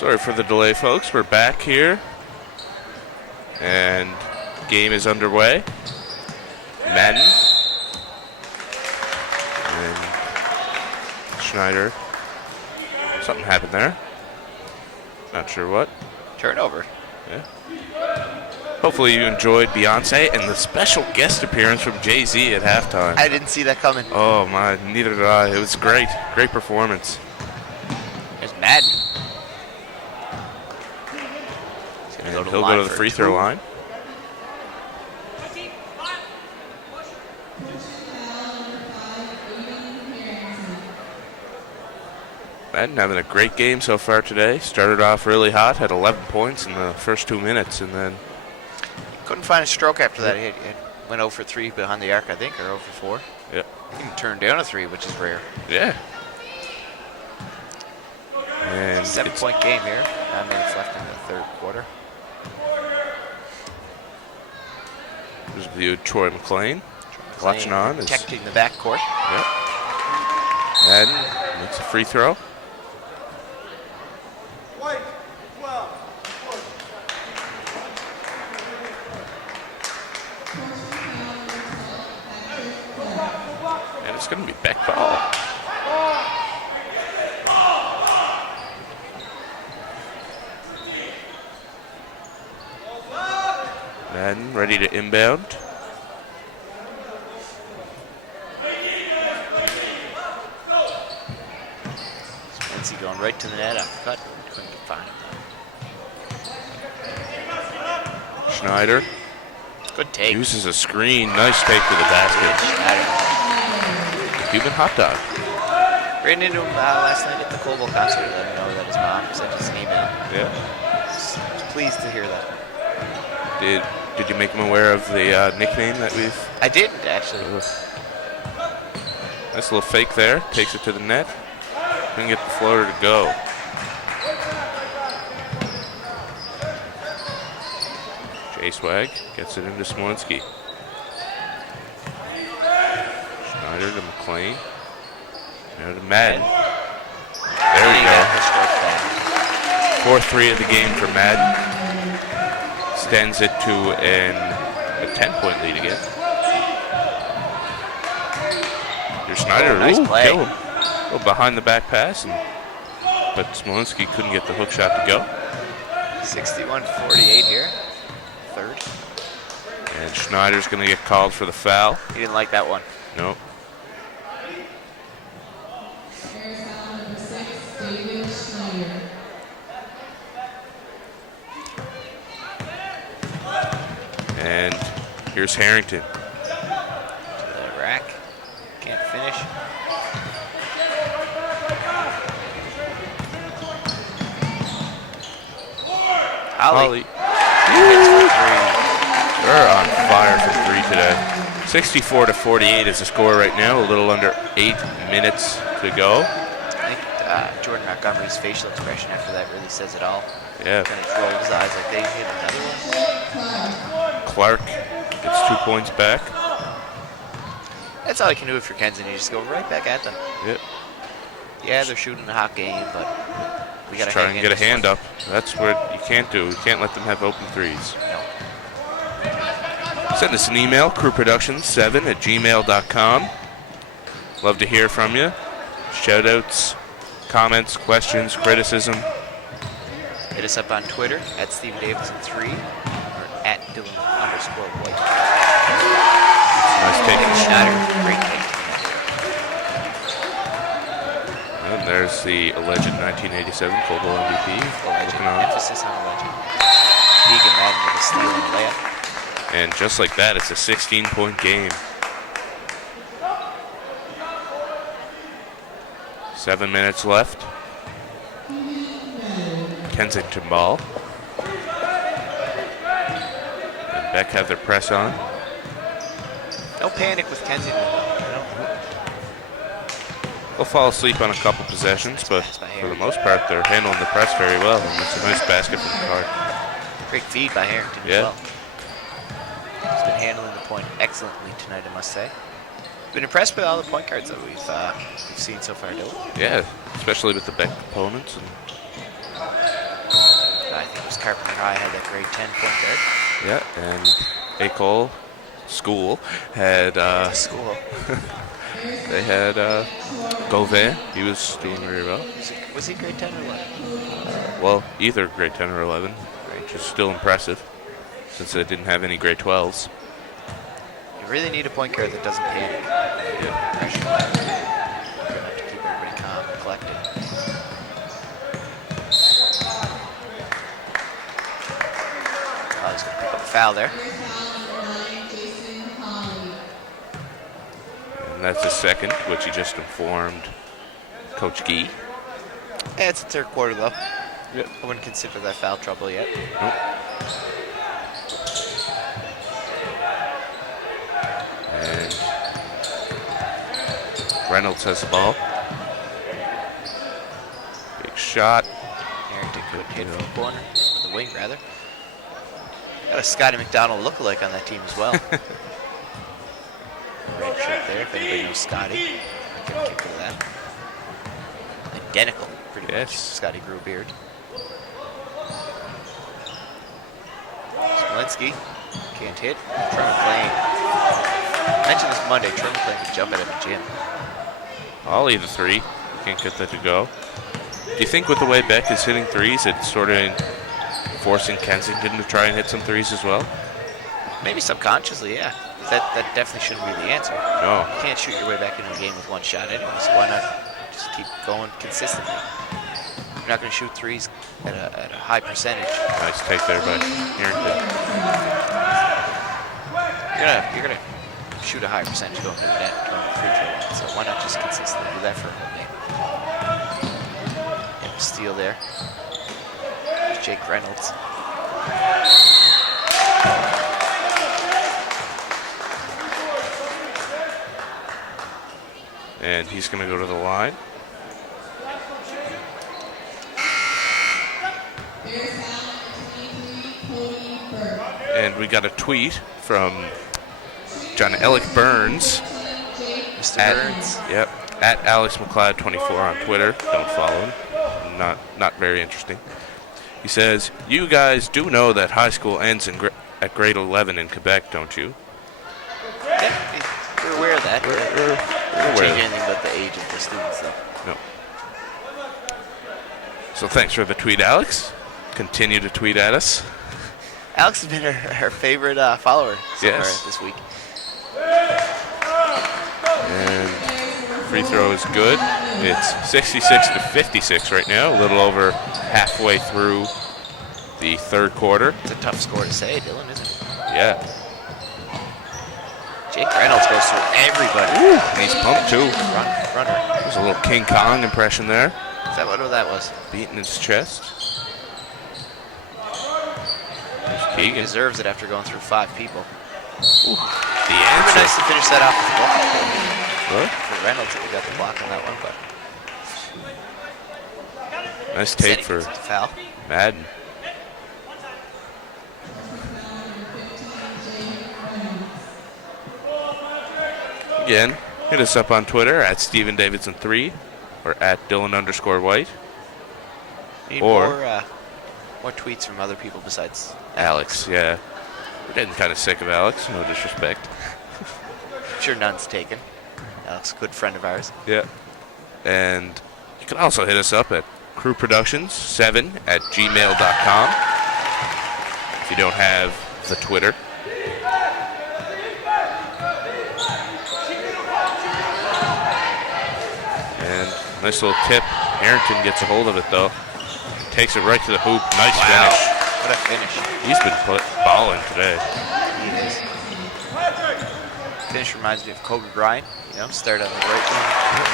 Sorry for the delay, folks. We're back here. And game is underway. Madden. And Schneider. Something happened there. Not sure what. Turnover. Yeah. Hopefully you enjoyed Beyonce and the special guest appearance from Jay-Z at halftime. I didn't see that coming. Oh my, neither did I. It was great. Great performance. There's Madden. And he'll go to the free throw line. Madden having a great game so far today. Started off really hot, had 11 points in the first 2 minutes, and then couldn't find a stroke after that. He went 0 for 3 behind the arc, I think, or 0 for 4. Yep. He even turned down a 3, which is rare. Yeah. And 7-point game here. 9 minutes left in the third quarter. There's a view of Troy McLean. Watching on. Protecting the backcourt. Yep. Madden makes a free throw. And it's going to be back ball. Madden ready to inbound. Spency going right to the net after cut. Couldn't find him. Schneider. Good take. Uses a screen. Nice take to the basket. Schneider. Cuban hot dog. Ran into him last night at the Coldwell concert. Let him know that his mom sent us an email. Yeah. Was pleased to hear that. Did you make him aware of the nickname that we've... I didn't, actually. Nice little fake there. Takes it to the net. Couldn't get the floater to go. J-Swag gets it into Smolinski. Schneider to McLean. Now to Madden. There you go. 4-3 of the game for Madden. Extends it to a 10-point lead again. Here's Schneider. Nice play. Kill him. Oh, behind the back pass, but Smolinski couldn't get the hook shot to go. 61-48 here. Third. And Schneider's going to get called for the foul. He didn't like that one. Nope. And here's Harrington. To the rack. Can't finish. Holly. They're on fire for three today. 64-48 is the score right now. A little under 8 minutes to go. I think Jordan Montgomery's facial expression after that really says it all. Yeah. Kind of rolled his eyes like they hit another one. Clark gets 2 points back. That's all you can do if you're Kensington. You just go right back at them. Yep. Yeah, they're shooting a hot game, but we got to try and get a hand up. That's what you can't do. You can't let them have open threes. No. Send us an email, crewproduction7@gmail.com. Love to hear from you. Shout outs, comments, questions, criticism. Hit us up on Twitter at StevenDavidson3 or at Dylan_White. Nice take. Schneider, great take. And there's the alleged 1987 Coldwell MVP. Legend. Looking on. Emphasis on the legend. Keegan Madden with a steal and a layup. And just like that, it's a 16-point game. 7 minutes left. Kensington ball. And Beck have their press on. No panic with Kensington, though. They'll fall asleep on a couple possessions, but for the most part, they're handling the press very well. And it's a nice basket for the Card. Great feed by Harrington as well. He's been handling the point excellently tonight, I must say. Been impressed with all the point guards that we've seen so far, Dylan. Yeah, especially with the Beck components. And Carpenter High had that grade 10 point guard. Yeah, and Ecole School had School. they had Gauvin. He was doing very well. Was he grade 10 or what? Well, either grade 10 or 11, which is still impressive since they didn't have any grade 12s. You really need a point guard that doesn't panic. Yeah. Pressure. You're gonna have to keep everybody calm and collected. Oh, he's gonna pick up a foul there. And that's his second, which he just informed Coach Gee. Yeah, it's the third quarter though. Yep. I wouldn't consider that foul trouble yet. Nope. And Reynolds has the ball. Big shot. Harrington could hit from the corner, or the wing rather. Got a Scotty McDonald lookalike on that team as well. Red shirt there, if anybody knows Scotty. I can kick to that. Identical, pretty much. Scotty grew a beard. Smolinski can't hit. Truman playing. I mentioned this Monday. Truman playing to jump at him in the gym. Ollie the three. Can't get that to go. Do you think with the way Beck is hitting threes, it's sort of forcing Kensington to try and hit some threes as well? Maybe subconsciously, yeah. That definitely shouldn't be the answer. No. You can't shoot your way back into a game with one shot anyway, so why not just keep going consistently? You're not going to shoot threes at a high percentage. Nice take there by Harrington. You're gonna shoot a high percentage going to the net during the free throw line, so why not just consistently do that for a whole game? And a steal there. There's Jake Reynolds. And he's going to go to the line. And we got a tweet from John Alec Burns. Mr. Burns. Yep. At Alex McLeod 24 on Twitter. Don't follow him. Not very interesting. He says, "You guys do know that high school ends at grade 11 in Quebec, don't you?" Yeah, we're aware of that. We're Don't aware change of it. anything about the age of the students, though. No. So thanks for the tweet, Alex. Continue to tweet at us. Alex has been her favorite follower so far Yes. this week. And free throw is good. It's 66 to 56 right now, a little over halfway through the third quarter. It's a tough score to say, Dylan, isn't it? Yeah. Jake Reynolds goes through everybody. And he's pumped too. Runner. There's a little King Kong impression there. Is that what that was? Beating his chest. There's He Keegan. deserves it after going through 5 people. The It would be answer. nice to finish that off with the block. What? For Reynolds, if he got the block on that one, but Nice take for it's a foul. Madden. Again, hit us up on Twitter at Steven Davidson3 or at Dylan_White. Need Or- more tweets from other people besides Alex, yeah. We're getting kind of sick of Alex, no disrespect. I'm sure none's taken. Alex, good friend of ours. Yeah. And you can also hit us up at crewproductions7@gmail.com if you don't have the Twitter. And nice little tip. Harrington gets a hold of it though. Takes it right to the hoop. Nice finish. What a finish. He's been balling today. He is. Finish reminds me of Kobe Bryant. You know, start on the right wing.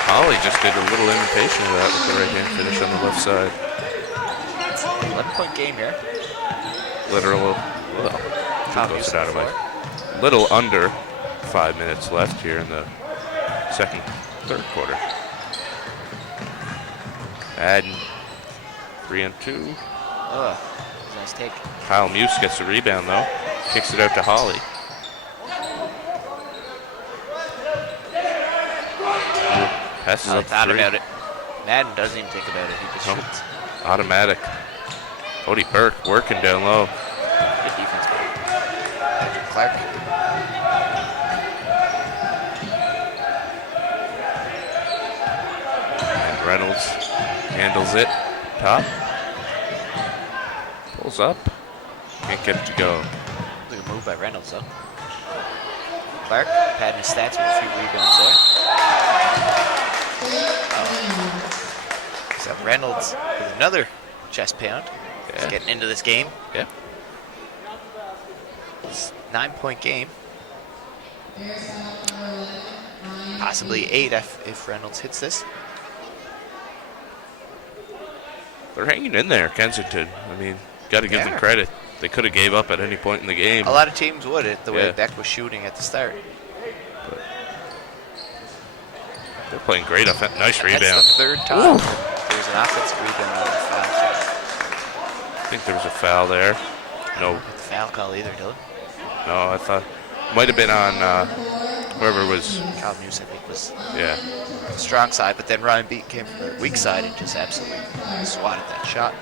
Holly just did a little imitation of that with the right hand finish on the left side. 11-point game here. Tom Goes Houston it out of my before. little under 5 minutes left here in the third quarter. Adding 3 and 2. Ugh, nice take. Kyle Muse gets the rebound though. Kicks it out to Holly. Passes I up thought three. about it. Madden doesn't even think about it. He just No. shoots. Automatic. Cody Burke working down low. Good defense by Patrick Clark. And Reynolds handles it. Top. Pulls up. Can't get it to go. Look at a move by Reynolds, though. Clark padding his stats with a few rebounds there. So Reynolds with another chest pound. He's getting into this game. Yeah. It's a 9-point game. Possibly 8 if Reynolds hits this. They're hanging in there, Kensington. I mean, got to give them credit. They could have gave up at any point in the game. A lot of teams would the way Beck was shooting at the start. But they're playing great. Nice rebound. That's the third time there's an offensive rebound on the foul. I think there was a foul there. No. Not the foul call either, Dylan. No, I thought might have been on whoever was. Kyle Muse, I think, was Yeah. the strong side, but then Ryan Beat came from the weak side and just absolutely swatted that shot.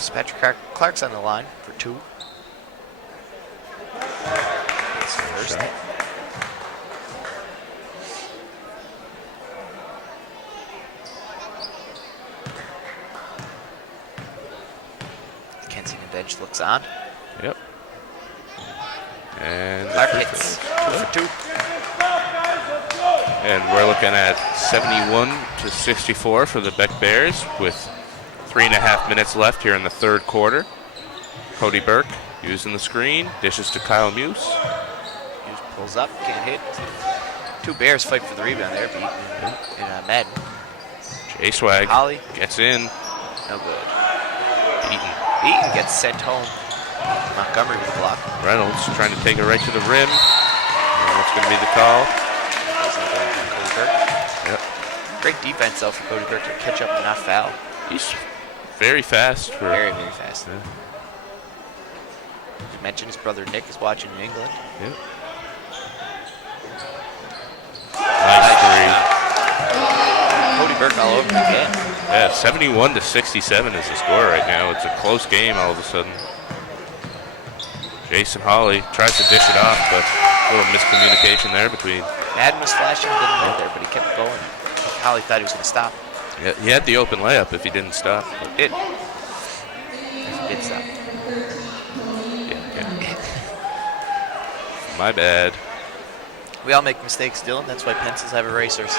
So Patrick Clark's on the line for 2. That's the first. Shot. The Kensington bench looks on. Yep. And Clark hits 2 for 2. And we're looking at 71-64 for the Beck Bears with 3.5 minutes left here in the third quarter. Cody Burke using the screen, dishes to Kyle Muse. Muse pulls up, can't hit. 2 Bears fight for the rebound there, Beat and Madden. Jay Swag Holly gets in. no good. Beaten. Gets sent home. Montgomery with the block. Reynolds trying to take it right to the rim. And what's going to be the call? Cody Burke. Yep. Great defense though for Cody Burke to catch up and not foul. He's very fast. Very, very fast. Yeah. You mentioned his brother Nick is watching in England. Yep. Nice three. Cody Burke all over him again. Yeah, 71-67 is the score right now. It's a close game all of a sudden. Jason Hawley tries to dish it off, but a little miscommunication there between. Madden was flashing, didn't get there, but he kept going. Hawley thought he was going to stop. Yeah, he had the open layup if he didn't stop. He did. He did stop. Yeah. My bad. We all make mistakes, Dylan. That's why pencils have erasers.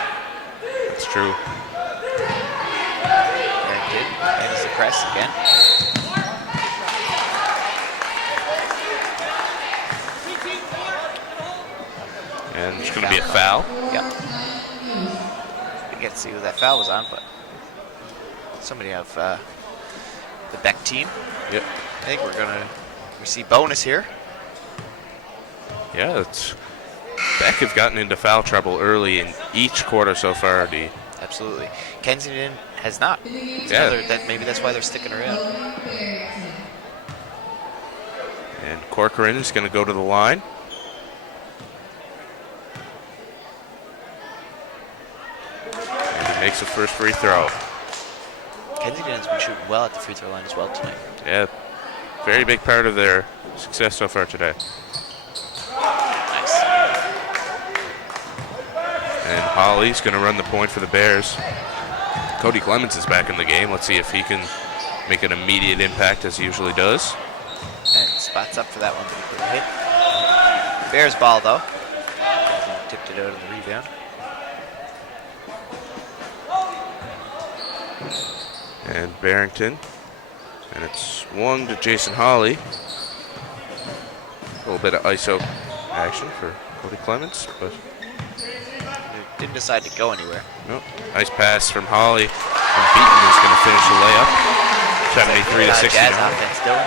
That's true. There he did. And he's the press again. And there's going to be a foul. Yep. Didn't get to see who that foul was on, but somebody of the Beck team. Yep. I think we're going to receive bonus here. Yeah, it's Beck have gotten into foul trouble early in each quarter so far. Absolutely. Kensington has not. It's maybe that's why they're sticking around. And Corcoran is going to go to the line. And he makes the first free throw. Kensington has been shooting well at the free throw line as well tonight. Yeah, very big part of their success so far today. Nice. And Holly's going to run the point for the Bears. Cody Clemens is back in the game. Let's see if he can make an immediate impact as he usually does. And spots up for that one, but he couldn't hit. Bears ball, though. Tipped it out on the rebound. And Barrington. And it's swung to Jason Hawley. A little bit of ISO action for Cody Clemens, but didn't decide to go anywhere. nope. Nice pass from Hawley. And Beaton is going to finish the layup. 73-69. Jazz offense, Dylan.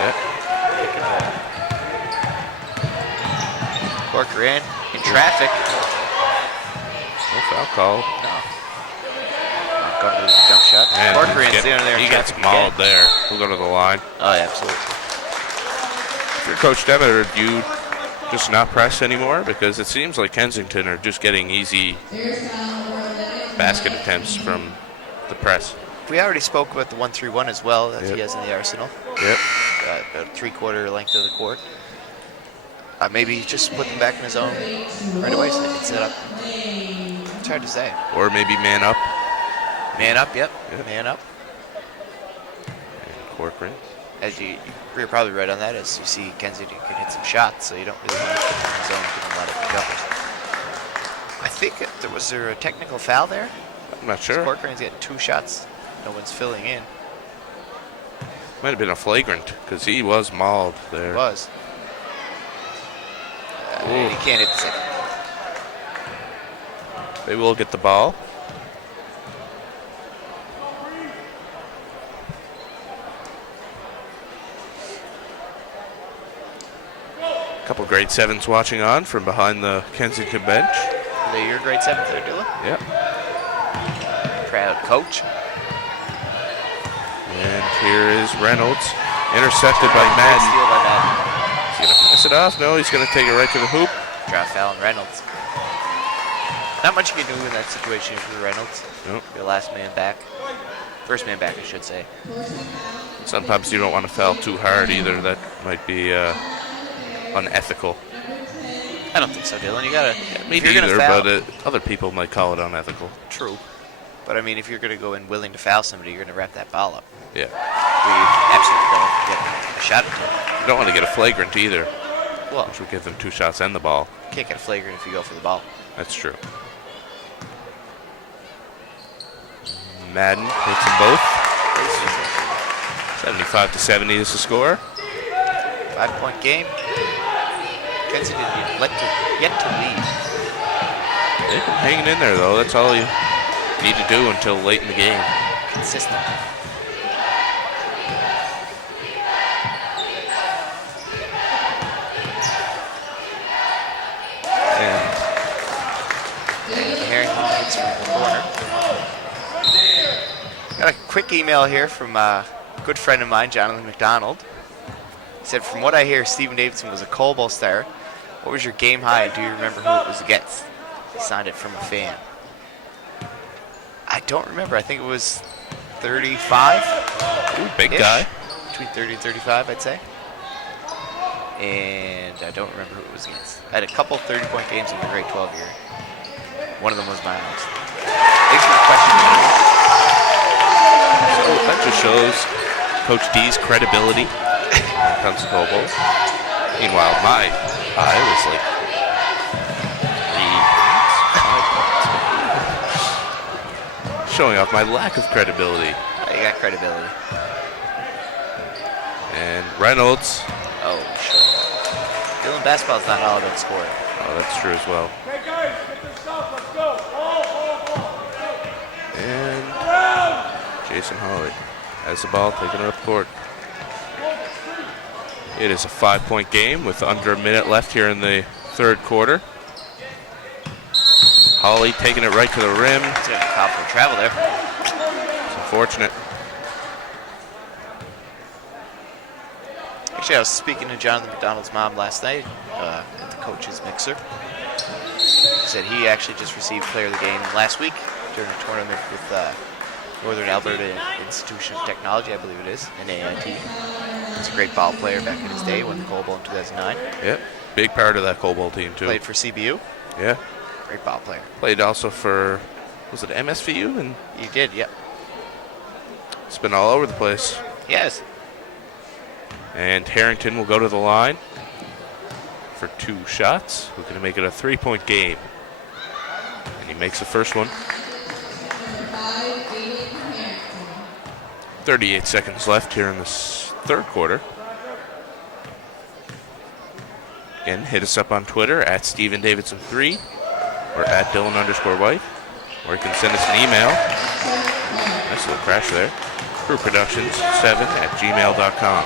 Yep. Corker in traffic. No foul call. No. Montgomery with a jump shot. And Corker in's in there. he gets mauled there. We'll go to the line. Oh, yeah, absolutely. If you're Coach Demeter, do you just not press anymore? Because it seems like Kensington are just getting easy basket attempts from the press. We already spoke about the 1-3-1 as well that he has in the arsenal. Yep. About 3/4 length of the court. Maybe just put them back in his zone right away so they can set up. It's hard to say. Or maybe man up. Man up, yep. Yep. Man up. And Corcoran. As you're probably right on that, as you see Kensington can hit some shots, so you don't really want to put him in the zone and give him a lot of jumpers. I think was there a technical foul there? I'm not sure. Corcoran's getting 2 shots. No one's filling in. Might have been a flagrant because he was mauled there. It was. He can't hit the second. They will get the ball. A couple grade 7s watching on from behind the Kensington bench. Are they your grade 7 there, Dylan? Yep. Proud coach. And here is Reynolds, intercepted by Great Madden. steal by Madden. He's going to pass it off. No, he's going to take it right to the hoop. Draw foul on Reynolds. Not much you can do in that situation if you're Reynolds. Nope. Your last man back. First man back, I should say. Sometimes you don't want to foul too hard either. That might be unethical. I don't think so, Dylan. You gotta. Me if you're gonna neither, foul, but other people might call it unethical. True. But I mean, if you're gonna go in willing to foul somebody, you're gonna wrap that ball up. Yeah. We absolutely don't want to get a shot into it. You don't want to get a flagrant either, Well, which would give them 2 shots and the ball. you can't get a flagrant if you go for the ball. That's true. Madden hits them both. 75-70 is the score. 5-point game. Kensington yet to lead. They've been hanging in there, though. That's all you need to do until late in the game. Consistent. And Harrington hits from the corner. Got a quick email here from a good friend of mine, Jonathan McDonald. He said, from what I hear, Stephen Davidson was a Cole Bowl star. What was your game high, and do you remember who it was against? He signed it from a fan. I don't remember. I think it was 35. ooh, big guy. Between 30 and 35, I'd say. And I don't remember who it was against. I had a couple 30-point games in the grade 12 year. One of them was my house. Thanks for the question. So that just shows Coach D's credibility when it comes to Cole Bowl. Meanwhile, my high was like 3 points. Showing off my lack of credibility. Oh, you got credibility. And Reynolds. Oh, sure. Dylan, basketball's not all about scoring. Oh, that's true as well. Okay, guys, get this stuff. Let's go. Ball. And Jason Hawley has the ball, taking it up court. It is a 5-point game with under a minute left here in the third quarter. Hawley taking it right to the rim. It's a foul for travel there. It's unfortunate. Actually, I was speaking to Jonathan McDonald's mom last night at the coach's mixer. He said he actually just received Player of the Game last week during a tournament with Northern Alberta Institution of Technology, I believe it is, in AIT. He's a great ball player back in his day, won the Cole Bowl in 2009. Yep, big part of that Cole Bowl team too. Played for CBU. Yeah, Great ball player. played also for, was it MSVU? And He did, yep. it's been all over the place. Yes. And Harrington will go to the line for 2 shots. We're going to make it a 3-point game. And he makes the first one. 38 seconds left here in this third quarter. Again, hit us up on Twitter at StephenDavidson3 or at Dylan_White. Or you can send us an email. Nice little crash there. crewproductions7@gmail.com.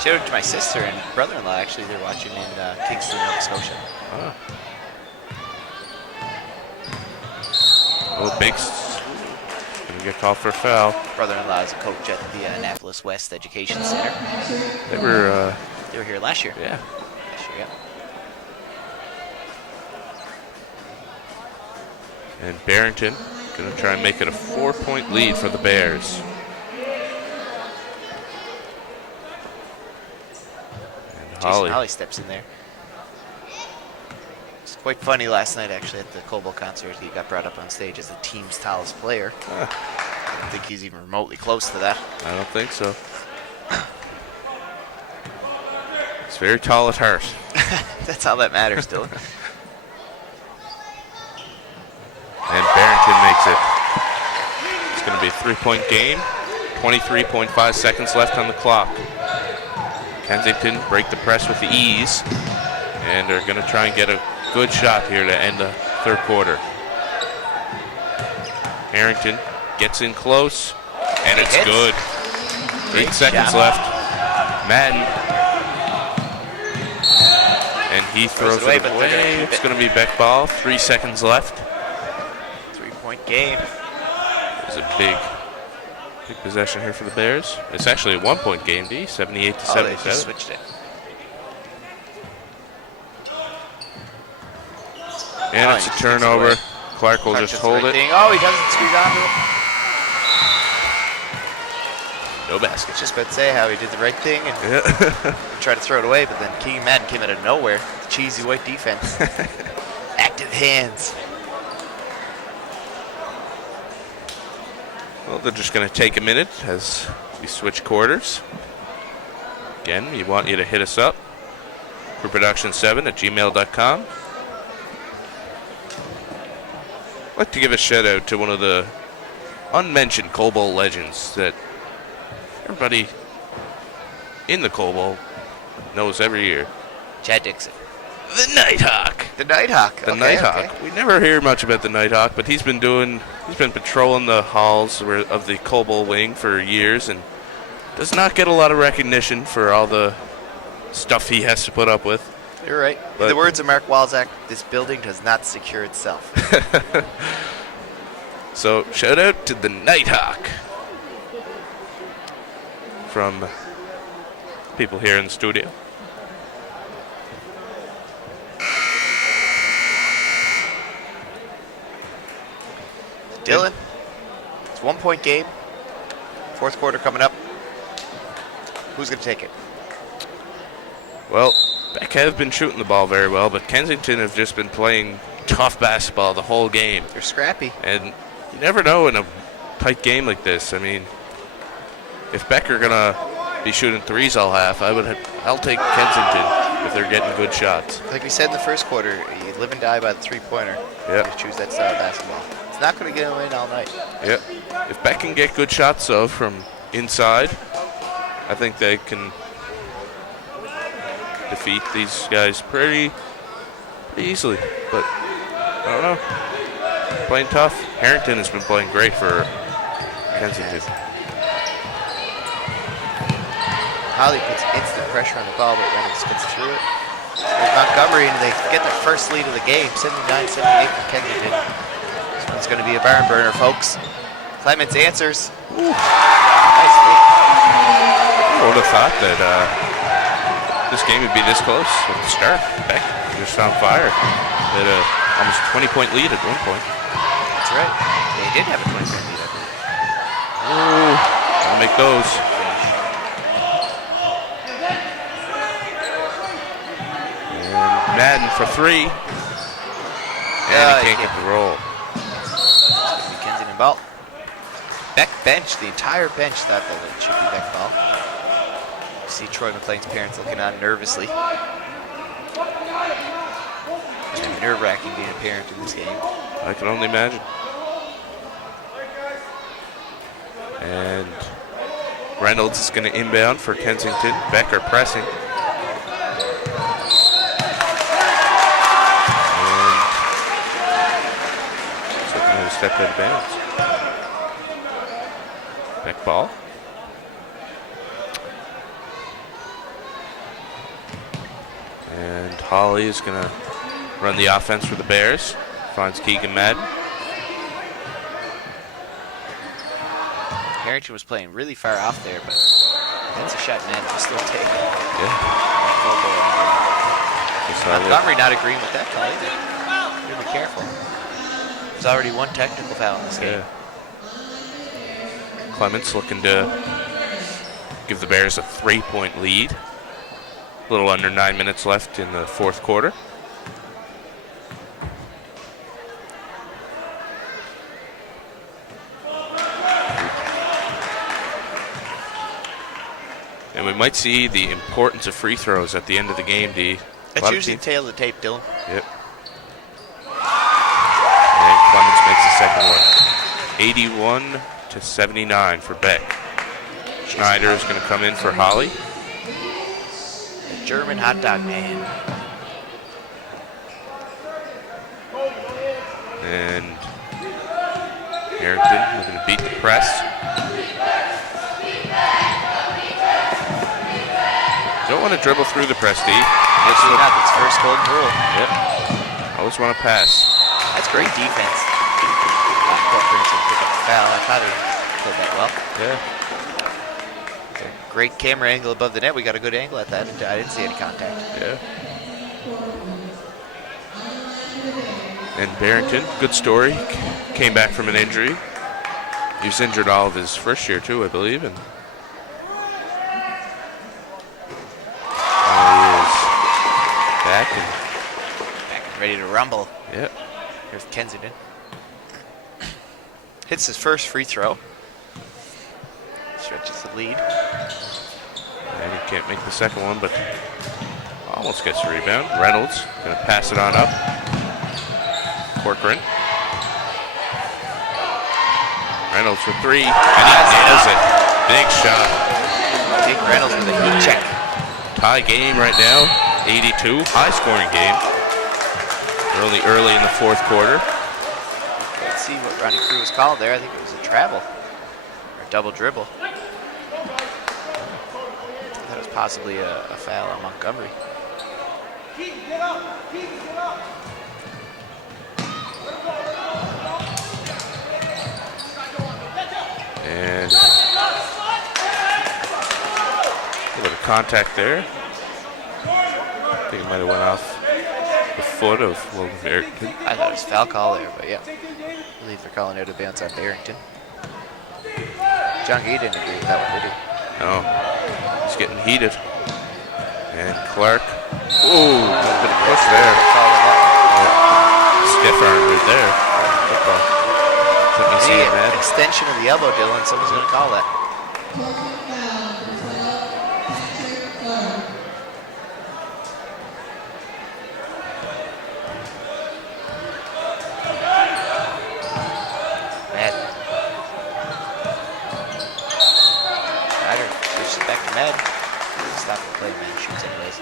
Showed it to my sister and brother-in-law, actually. They're watching in Kingston, Nova Scotia. Ah. Oh, Biggs gonna get called for a foul. Brother-in-law is a coach at the Annapolis West Education Center. They were, They were here last year. yeah. Last year, yeah. And Barrington Going to try and make it a 4-point lead for the Bears. And Holly steps in there. It's quite funny last night, actually, at the Cobo concert. He got brought up on stage as the team's tallest player. I don't think he's even remotely close to that. I don't think so. It's very tall at heart. That's all that matters, Dylan. And Barrington makes it. It's going to be a 3-point game. 23.5 seconds left on the clock. Kensington break the press with the ease. And they're going to try and get a good shot here to end the third quarter. Harrington gets in close. And it's good. 8 seconds left. Madden. And he throws it away. It's going to be Beck ball. 3 seconds left. 3-point game. It's a big possession here for the Bears. It's actually a 1-point game, D. 78 to 77. They just switched it. And it's a turnover. Clark will just hold it. Oh, he doesn't squeeze onto it. No basket. Just about to say how he did the right thing and tried to throw it away, but then Keegan Madden came out of nowhere. Cheesy white defense. Active hands. Well, they're just going to take a minute as we switch quarters. Again, we want you to hit us up. crewproduction7@gmail.com. I'd like to give a shout out to one of the unmentioned Coal Bowl legends that everybody in the Coal Bowl knows every year. Chad Dixon. The Nighthawk. The Nighthawk. The Nighthawk. Okay. We never hear much about the Nighthawk, but he's been patrolling the halls of the Coal Bowl wing for years and does not get a lot of recognition for all the stuff he has to put up with. You're right. In the words of Mark Walzak, this building does not secure itself. So, shout out to the Nighthawk from people here in the studio. Dylan, it's 1-point game. Fourth quarter coming up. Who's going to take it? Well, Beck have been shooting the ball very well, but Kensington have just been playing tough basketball the whole game. They're scrappy. And you never know in a tight game like this. I mean, if Beck are going to be shooting threes all half, I'll take Kensington if they're getting good shots. Like we said in the first quarter, you live and die by the three-pointer. Yep. You choose that style of basketball. It's not going to get away all night. Yep. If Beck can get good shots, though, from inside, I think they can defeat these guys pretty easily. But I don't know. Playing tough. Harrington has been playing great for Kensington. Holly puts instant pressure on the ball, but Reynolds gets through it. There's Montgomery, and they get their first lead of the game, 79-78 for Kensington. This one's going to be a barn burner, folks. Clements answers. Ooh. Nice lead. I would have thought that this game would be this close at the start. Beck just on fire. They had almost a 20-point lead at one point. That's right. They did have a 20-point lead, I believe. Ooh, I'll make those. And Madden for three. And he can't get the roll. It's going to be Kensington ball. Beck bench, the entire bench thought that it should be Beck ball. You see Troy McLean's parents looking on nervously. It's going to be nerve-wracking being a parent in this game. I can only imagine. And Reynolds is going to inbound for Kensington. Becker pressing. And he's looking at a step out of bounds. Beck ball. And Holly is going to run the offense for the Bears. Finds Keegan Madden. Harrington was playing really far off there, but that's a shot Madden can still take. Yeah. Montgomery not agreeing with that call either. Really careful. There's already one technical foul in this game. Yeah. Clements looking to give the Bears a 3-point lead. A little under 9 minutes left in the fourth quarter. And we might see the importance of free throws at the end of the game, D. That's usually the tail of the tape, Dylan. Yep. And Clemens makes the second one. 81-79 for Beck. Schneider is going to come in for Holly. The German hot dog man. And Harrington looking to beat the press. Don't want to dribble through the press, D. Absolutely not. That's first golden rule. Yep. Always want to pass. That's great defense. Corcoran's going to pick up the foul. I thought he played that well. Yeah. Great camera angle above the net. We got a good angle at that. I didn't see any contact. Yeah. And Barrington, good story. Came back from an injury. He was injured all of his first year too, I believe. And now he is back and Ready to rumble. yeah. Here's Kensington. Hits his first free throw. Stretches the lead. And he can't make the second one, but almost gets the rebound. Reynolds gonna pass it on up. Corcoran. Reynolds for three, and he nails it. Big shot. Jake Reynolds with a heat check. Tie game right now, 82. High scoring game. Early in the fourth quarter. Let's see what Ronnie Crew was called there. I think it was a travel or a double dribble. I thought it was possibly a foul on Montgomery. And a little contact there. I think it might have went off the foot of Logan Barrington. I thought it was a foul call there, but yeah. I believe they're calling it a bounce on Barrington. John Gee didn't agree with that one, did he? No, he's getting heated. And Clark. Ooh, a bit of push there. Stiff arm right there. Football. Let me see it, man. Extension of the elbow, Dylan. Someone's going to call that. Mad. Ryder switches it back to Mad. Stop the play, man. Shoots anyways.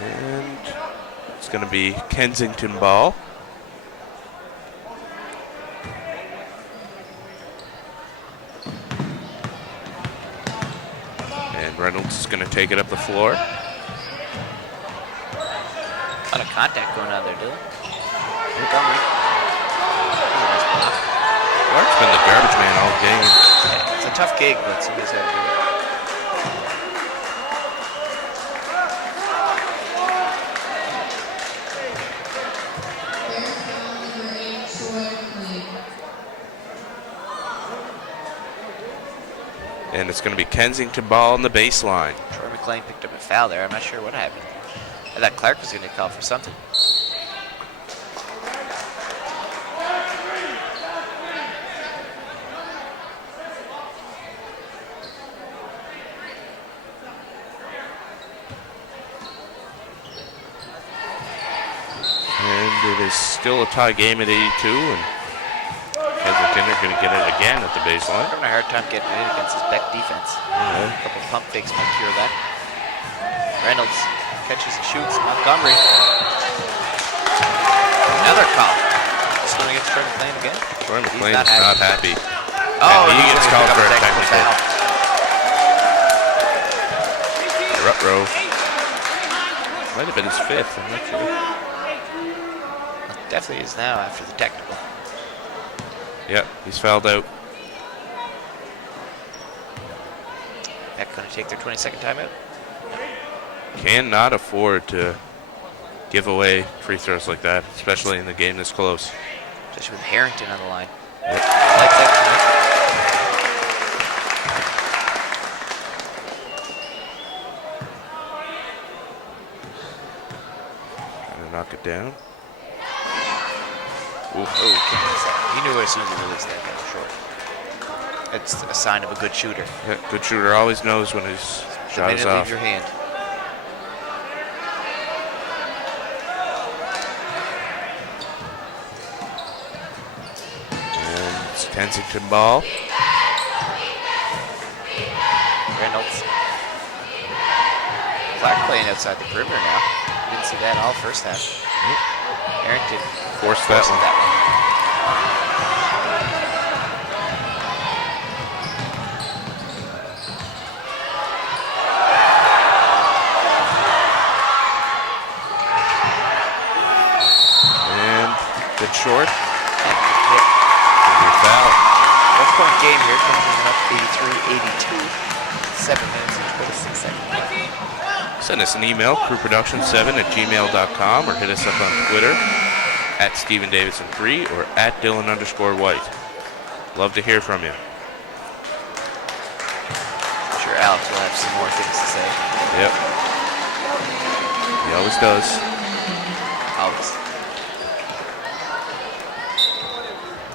And it's going to be Kensington ball. And Reynolds is going to take it up the floor. A lot of contact going on there, Dylan. Montgomery. Nice block. Clark's been the garbage man all game. Yeah, it's a tough gig, but somebody's got to do it. And it's going to be Kensington ball on the baseline. Troy McLean picked up a foul there. I'm not sure what happened. I thought Clark was going to call for something. And it is still a tie game at 82. And Kensington are going to get it again at the baseline. I'm having a hard time getting it against this Beck defense. Yeah. A couple pump fakes might cure that. Reynolds catches and shoots. Montgomery. Another call. This one against Troy McLean again. Troy He's McLean is not happy. Oh, and he he's gets gonna called pick for up a technical technical. foul. Rutrow. Might have been his fifth, I'm not sure. Definitely is now after the technical. Yep, he's fouled out. going to take their 20-second timeout. Cannot afford to give away free throws like that, especially in the game this close. Especially with Harrington on the line. Yep. Like that tonight. Trying to knock it down. Oof. Oh, he knew as soon as he released that guy short. That's a sign of a good shooter. Yeah, good shooter always knows when his shot is The minute it off. leaves your hand. And it's Kensington ball. Reynolds. Clark playing outside the perimeter now. Didn't see that all first half. Harrington Forced that one. And good short. Foul. 1-point game here, coming up 83-82. 7 minutes and 26 seconds. Send us an email, crewproduction7@gmail.com, or hit us up on Twitter at StephenDavidson3 or at Dylan_White. Love to hear from you. I'm sure Alex will have some more things to say. Yep. He always does. Always.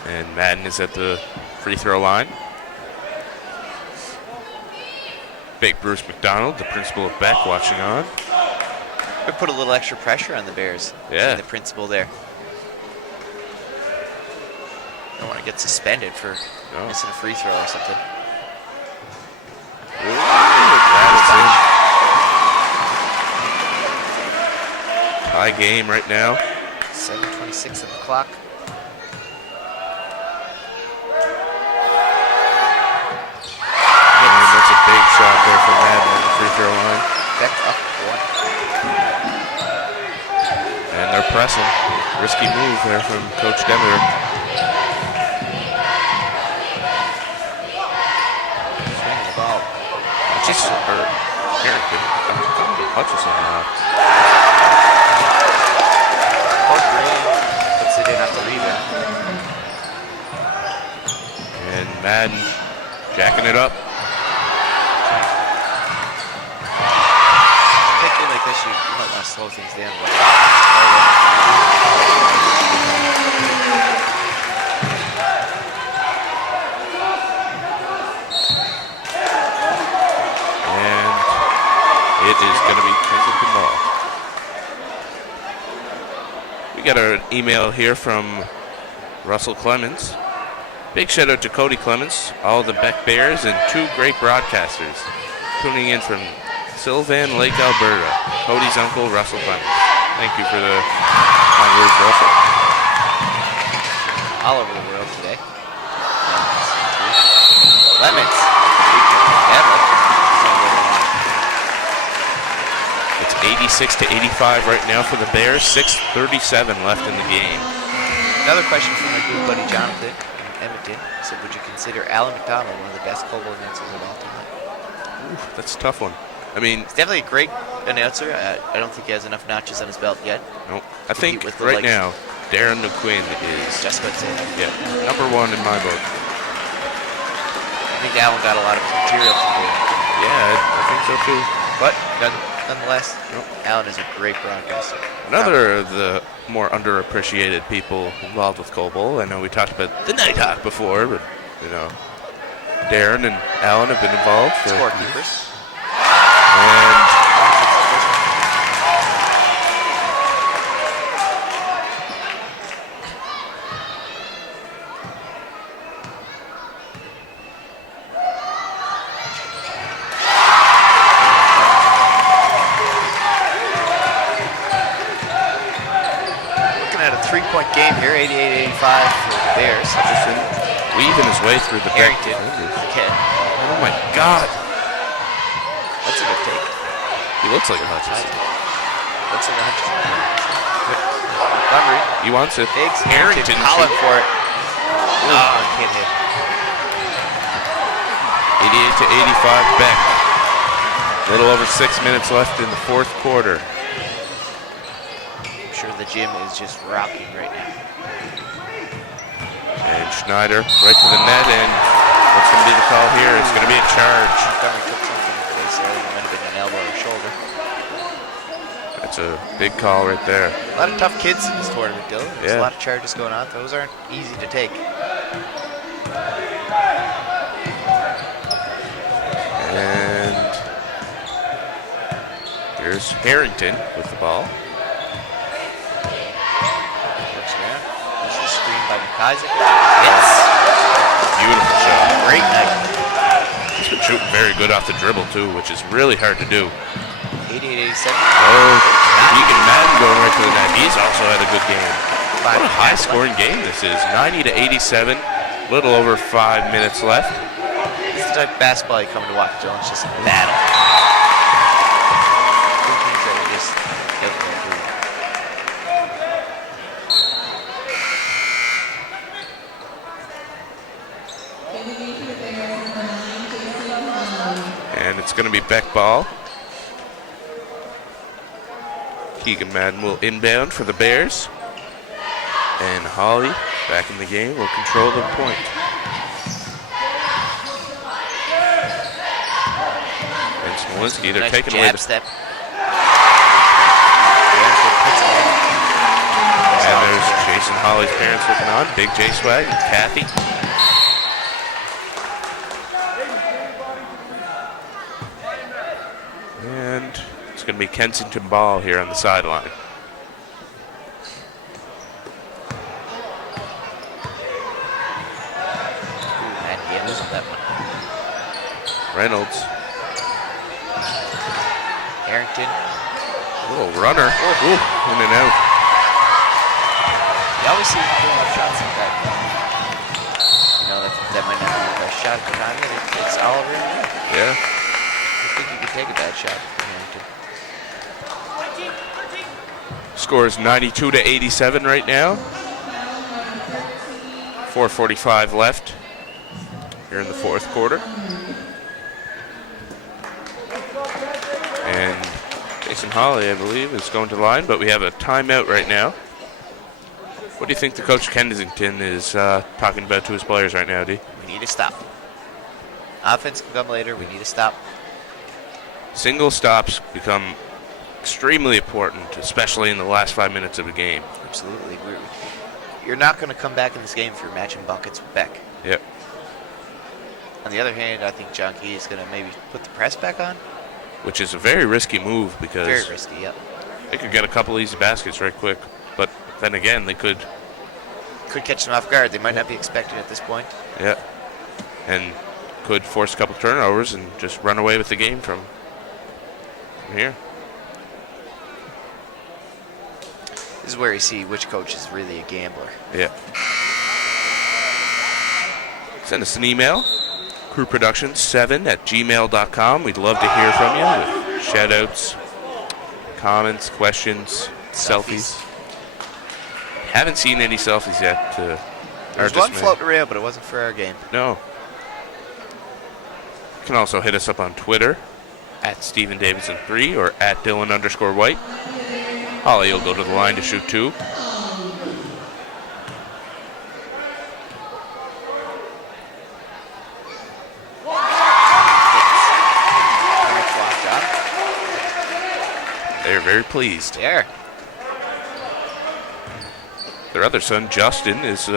And Madden is at the free throw line. Big Bruce McDonald, the principal of Beck, watching on. We put a little extra pressure on the Bears. Yeah. See the principal there. Don't want to get suspended for missing a free throw or something. Ooh, that is in. High game right now. 7:26 on the clock. And that's a big shot there from Madden on the free throw line. Beck up one. And they're pressing. Risky move there from Coach Demeter. Swinging the ball. Hutchison, or Harrington. Hutchison now. Puts it in off the rebound. And Madden jacking it up. Particularly like this, you might want to slow things down a little. And it is going to be Kensington ball. We got an email here from Russell Clemens. Big shout out to Cody Clemens, all the Beck Bears, and 2 great broadcasters tuning in from Sylvan Lake, Alberta. Cody's uncle, Russell Clemens. Thank you for the kind words, Russell. All over the world today. Clemens. It's 86-85 right now for the Bears. 6:37 left in the game. Another question from my good buddy Jonathan in Edmonton. He said, would you consider Alan McDonald one of the best Cobo announcers of all time? Ooh, that's a tough one. I mean, He's definitely a great announcer. I don't think he has enough notches on his belt yet. no, I think with the right likes- now, Darren McQuinn is Just about to say that. #1 in my book. I think Alan got a lot of his material from him. Yeah, I think so too. But nonetheless, Alan is a great broadcaster. Another of the more underappreciated people involved with Cobo. I know we talked about the Nighthawk before, but you know, Darren and Alan have been involved. Scorekeepers. And Looking at a 3-point game here, 88-85 for the Bears. Hutchison weaving his way through the Beck Harrington. defenders. Okay. Oh my God! That's a good take. He looks like a Hutchison. Looks like a Hutchison. Montgomery. He wants it. Biggs. Harrington Holland shoot- for it. Oh, can't hit. 88-85 Beck. A little over 6 minutes left in the fourth quarter. I'm sure the gym is just rocking right now. And Schneider right to the net, and what's going to be the call here? It's going to be a charge. Montgomery put something in place there. It might have been an elbow or shoulder. That's a big call right there. A lot of tough kids in this tournament, Dylan. There's Yeah. a lot of charges going on. Those aren't easy to take. And here's Harrington with the ball. Works around. This is screened by McIsaac. Yes. Beautiful shot. Great night. He's been shooting very good off the dribble too, which is really hard to do. 88-87. Oh, Keegan Madden going right to the net. He's also had a good game. What a high-scoring game this is. 90-87. Little over 5 minutes left. This is the type of basketball you come to watch, Dylan. It's just a battle. Two teams that are just out there doing it. And it's going to be Beck ball. Keegan Madden will inbound for the Bears. And Holly, back in the game, will control the point. And Smolinski, they're Nice taking away jab the... step. And there's Jason Holly's parents looking on. Big J Swag and Kathy. And it's going to be Kensington ball here on the sideline. And he ends that one. Reynolds. Harrington. Little runner. Ooh, in and out. You always see him doing up shots like that. You know, that might not be the best shot at the time, but it's all over him. Yeah. I think you could take a bad shot from Harrington. Score is 92-87 right now. 4:45 left here in the fourth quarter. And Jason Holly, I believe, is going to the line, but we have a timeout right now. What do you think the coach Kensington is talking about to his players right now, D? We need to stop. Offense can come later. We need to stop. Single stops become extremely important, especially in the last 5 minutes of a game. Absolutely. You're not going to come back in this game if you're matching buckets with Beck. Yep. On the other hand, I think John Key is going to maybe put the press back on. Which is a very risky move because Very risky, yep. they could get a couple easy baskets right quick. But then again, they could. Could catch them off guard. They might not be expected at this point. Yeah. And could force a couple turnovers and just run away with the game from here. This is where you see which coach is really a gambler. Yeah. Send us an email, crewproductions7@gmail.com. We'd love to hear from you with shout-outs, comments, questions, selfies. Haven't seen any selfies yet to our There's one dismay. floating around, but it wasn't for our game. No. You can also hit us up on Twitter @StephenDavidson3 or @Dylan_White. Holly will go to the line to shoot two. They're very pleased. There. Their other son, Justin, is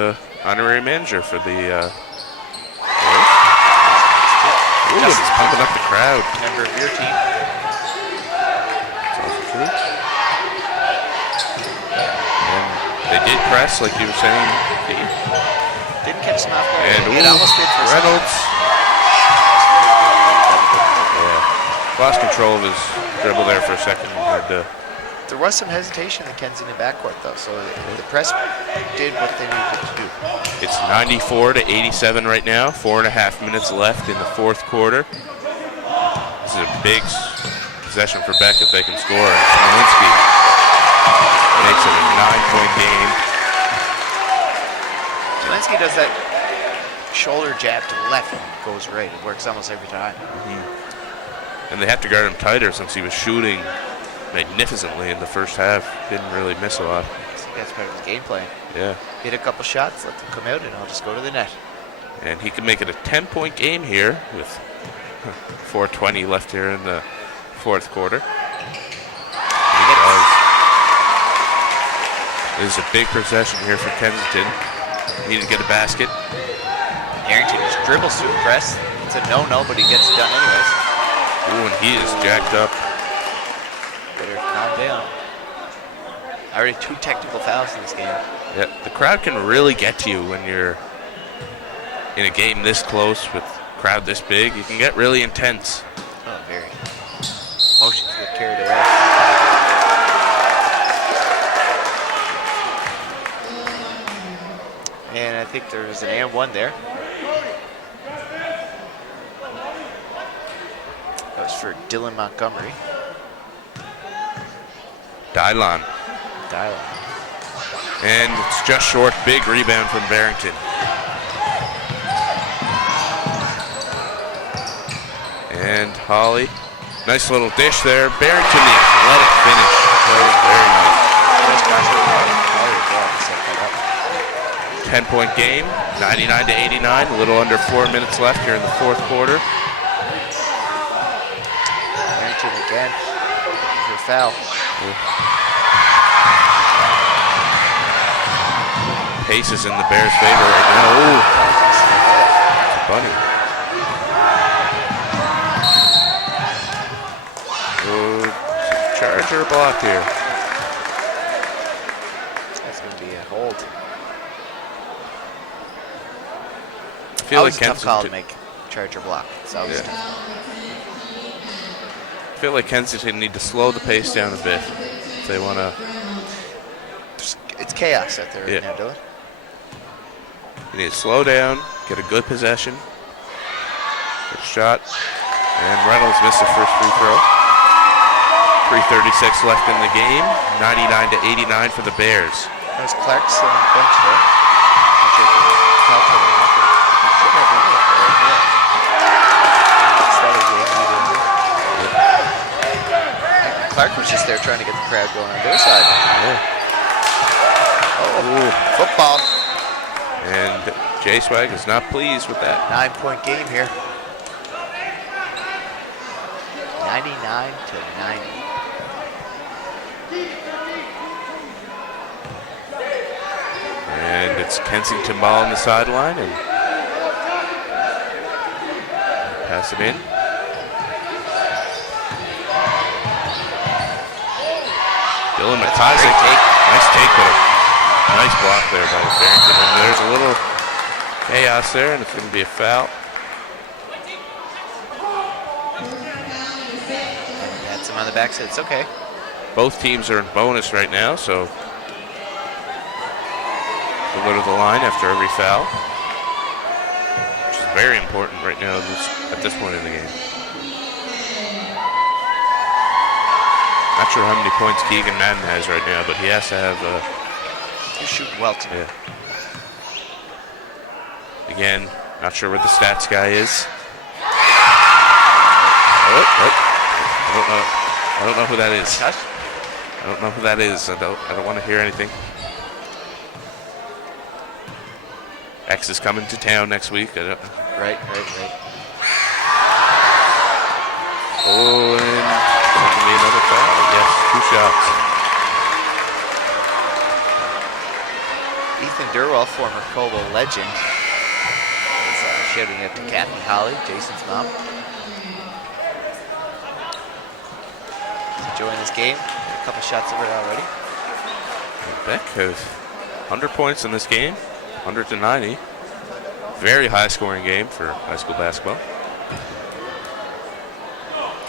honorary manager for the. Justin's pumping up the crowd. Member of your team. That's also true. And they did press, like you were saying. Didn't catch them off guard. And It almost did for Reynolds. Yeah. Lost control of his dribble there for a second. Had to. There was some hesitation in the Kensington backcourt, though, so the press did what they needed to do. It's 94-87 right now. 4.5 minutes left in the fourth quarter. This is a big possession for Beck if they can score. Smolinski makes it a 9-point game. Zelensky does that shoulder jab to the left and it goes right. It works almost every time. And they have to guard him tighter since he was shooting magnificently in the first half. Didn't really miss a lot. I think that's part of his game plan. Yeah. Hit a couple shots, let them come out, and I'll just go to the net. And he can make it a 10-point game here with 4:20 left here in the fourth quarter. This is a big possession here for Kensington. Need to get a basket. Arrington just dribbles through the press. It's a no-no, but he gets it done anyways. Ooh, and he is jacked up. Better calm down. Already 2 technical fouls in this game. Yeah, the crowd can really get to you when you're in a game this close with a crowd this big. You can get really intense. Oh, very. Emotions get carried away. And I think there's an and 1 there. That was for Dylan Montgomery. Dylon. And it's just short. Big rebound from Barrington. And Holly. Nice little dish there. Barrington, the athletic finish. That was very nice. 10-point game, 99-89. A little under 4 minutes left here in the fourth quarter. Barrington again. For a foul. Pace is in the Bears' favor right now. Ooh. It's a bunny. Ooh, Charger block here. That's going to be a hold. I feel like Always a tough call to Kensington. make. Charger block. It's always tough. I feel like Kensington need to slow the pace down a bit if they want to. It's chaos out there right now, Dylan. You need to slow down, get a good possession, good shot, and Reynolds missed the first free throw. 3:36 left in the game, 99-89 for the Bears. There's Clarkson on the bench there. Not sure if you can tell from the record. Should have one of them, yeah. Started the game either. Clark was just there trying to get the crowd going on their side. Oh, football. And J-Swag is not pleased with that. 9-point game here. 99-90. And it's Kensington ball on the sideline, and pass it in. Dylan McIsaac, nice take, but a nice block there by Barrington. And there's a little chaos there, and it's going to be a foul. That's him on the backside. It's okay. Both teams are in bonus right now, so they'll go to the line after every foul, which is very important right now at this point in the game. Not sure how many points Keegan Madden has right now, but he has to have. He's shooting well tonight. Yeah. Again, not sure where the stats guy is. Oh, I don't know who that is. I don't know who that is. I don't want to hear anything. X is coming to town next week. Right. Oh, and there can be another foul. Yes, 2 shots. Ethan Durwell, former Cobo legend, is shouting out to Kathy Holly, Jason's mom. He's enjoying this game. A couple shots over it already. Beck has 100 points in this game, 100-90. Very high scoring game for high school basketball.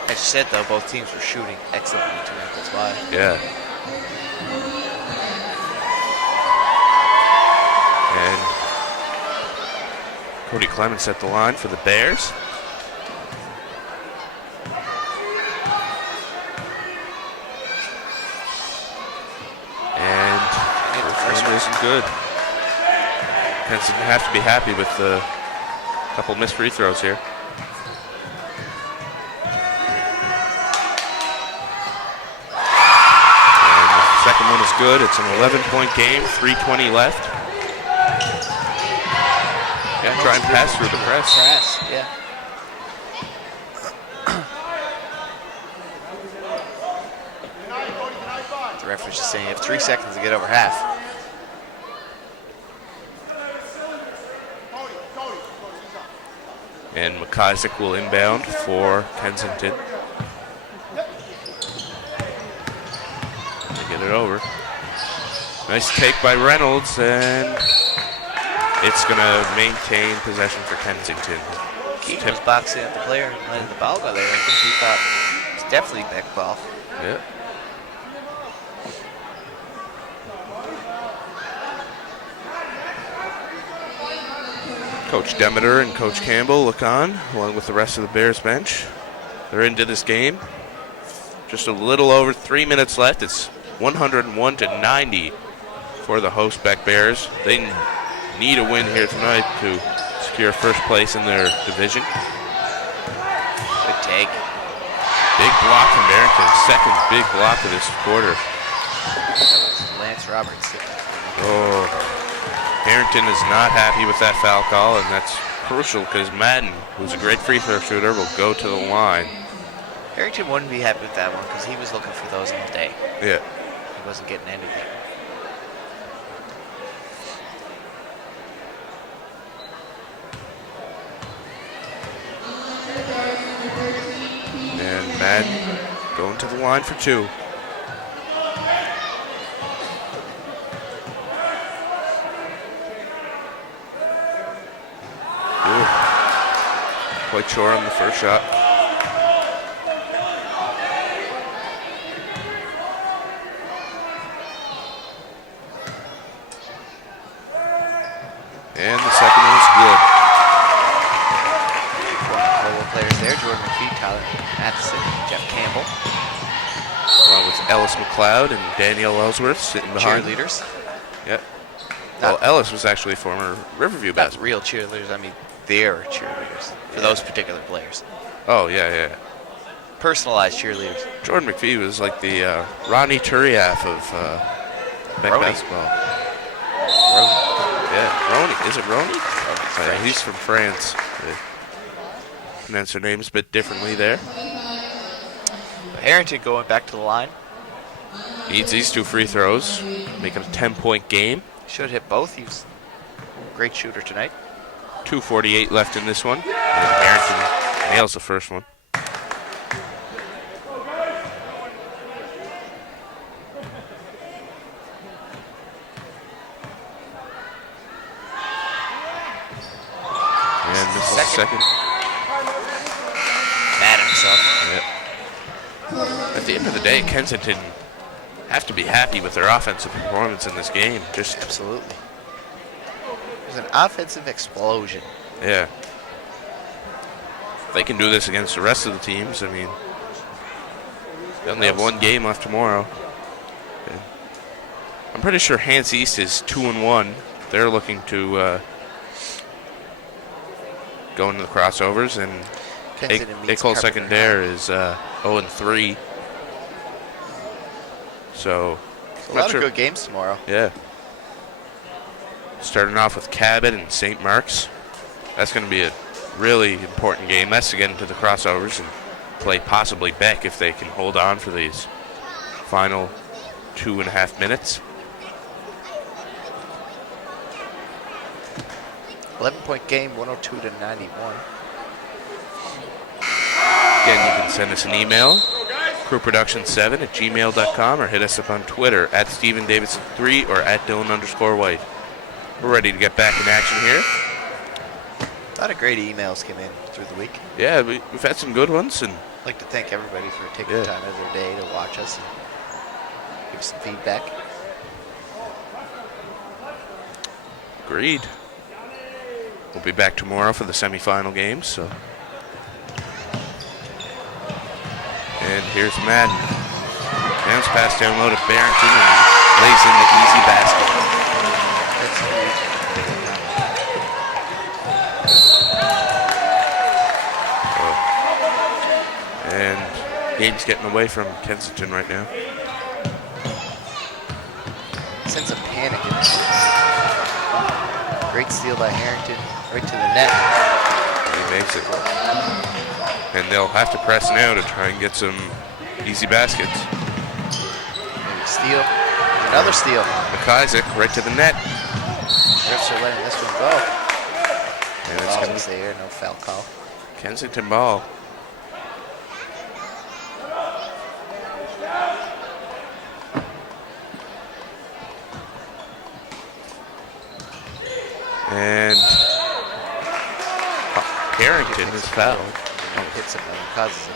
As you said, though, both teams were shooting excellently tonight. That's why. Yeah. And Cody Clements at the line for the Bears. And the first one isn't good. Kensington have to be happy with the couple missed free throws here. good. It's an 11-point game, 3:20 left. Yeah, try and pass through the press. Yeah. The referee's just saying you have 3 seconds to get over half. And McIsaac will inbound for Kensington. They get it over. Nice take by Reynolds, and it's going to maintain possession for Kensington. Keaton was boxing at the player and letting the ball go there. I think he thought it's definitely back ball. Yeah. Coach Demeter and Coach Campbell look on, along with the rest of the Bears bench. They're into this game. Just a little over 3 minutes left. It's 101-90 for the host Beck Bears. They need a win here tonight to secure first place in their division. Good take. Big block from Barrington. Second big block of this quarter. Lance Roberts. Oh, Harrington is not happy with that foul call, and that's crucial because Madden, who's a great free throw shooter, will go to the line. Harrington wouldn't be happy with that one because he was looking for those all day. Yeah. He wasn't getting anything. And Madden going to the line for two. Quite short on the first shot. And the second one is good. Former players there, Jordan McPhee, Tyler Matheson, Jeff Campbell. Along with Ellis McLeod and Danielle Ellsworth sitting behind. Cheerleaders. Yep. Well, Ellis was actually a former Riverview Not basketball. real cheerleaders, I mean they're cheerleaders for those particular players. Oh, yeah. Personalized cheerleaders. Jordan McPhee was like the Ronnie Turiaf of Beck Rony. basketball. Rony. Yeah, Rony. Is it Rony? French. He's from France. They pronounce their names a bit differently there. Harrington going back to the line. Needs these two free throws, making a 10-point game. Should hit both. He was a great shooter tonight. 2:48 left in this one. And Harrington nails the first one. And this is the second. Mad at himself. Yep. At the end of the day, Kensington have to be happy with their offensive performance in this game. Just Absolutely. There's an offensive explosion. yeah. They can do this against the rest of the teams. I mean, they only have one game left tomorrow. And I'm pretty sure Hants East is 2-1. They're looking to go into the crossovers, and Kensington meets École Carpenter Secondaire is 0-3. So, A lot of good games tomorrow. Yeah. Starting off with Cabot and St. Mark's. That's going to be a really important game. That's to get into the crossovers and play possibly Beck if they can hold on for these final 2.5 minutes. 11-point game, 102-91. Again, you can send us an email, crewproduction7@gmail.com, or hit us up on Twitter @StephenDavidson3 or @Dylan_White. We're ready to get back in action here. A lot of great emails came in through the week. Yeah, we've had some good ones, and I'd like to thank everybody for taking time out of their day to watch us and give us some feedback. agreed. We'll be back tomorrow for the semifinal games. So, and here's Madden. Bounce pass down low to Barrington and lays in the easy basket. And game's getting away from Kensington right now. sense of panic in this. Great steal by Harrington, right to the net. He makes it. And they'll have to press now to try and get some easy baskets. Maybe steal. Another steal. McIsaac right to the net. Refs are letting this one go. And it's going to Ball there, no foul call. Kensington ball. And Harrington is fouled. No, hits him and causes him.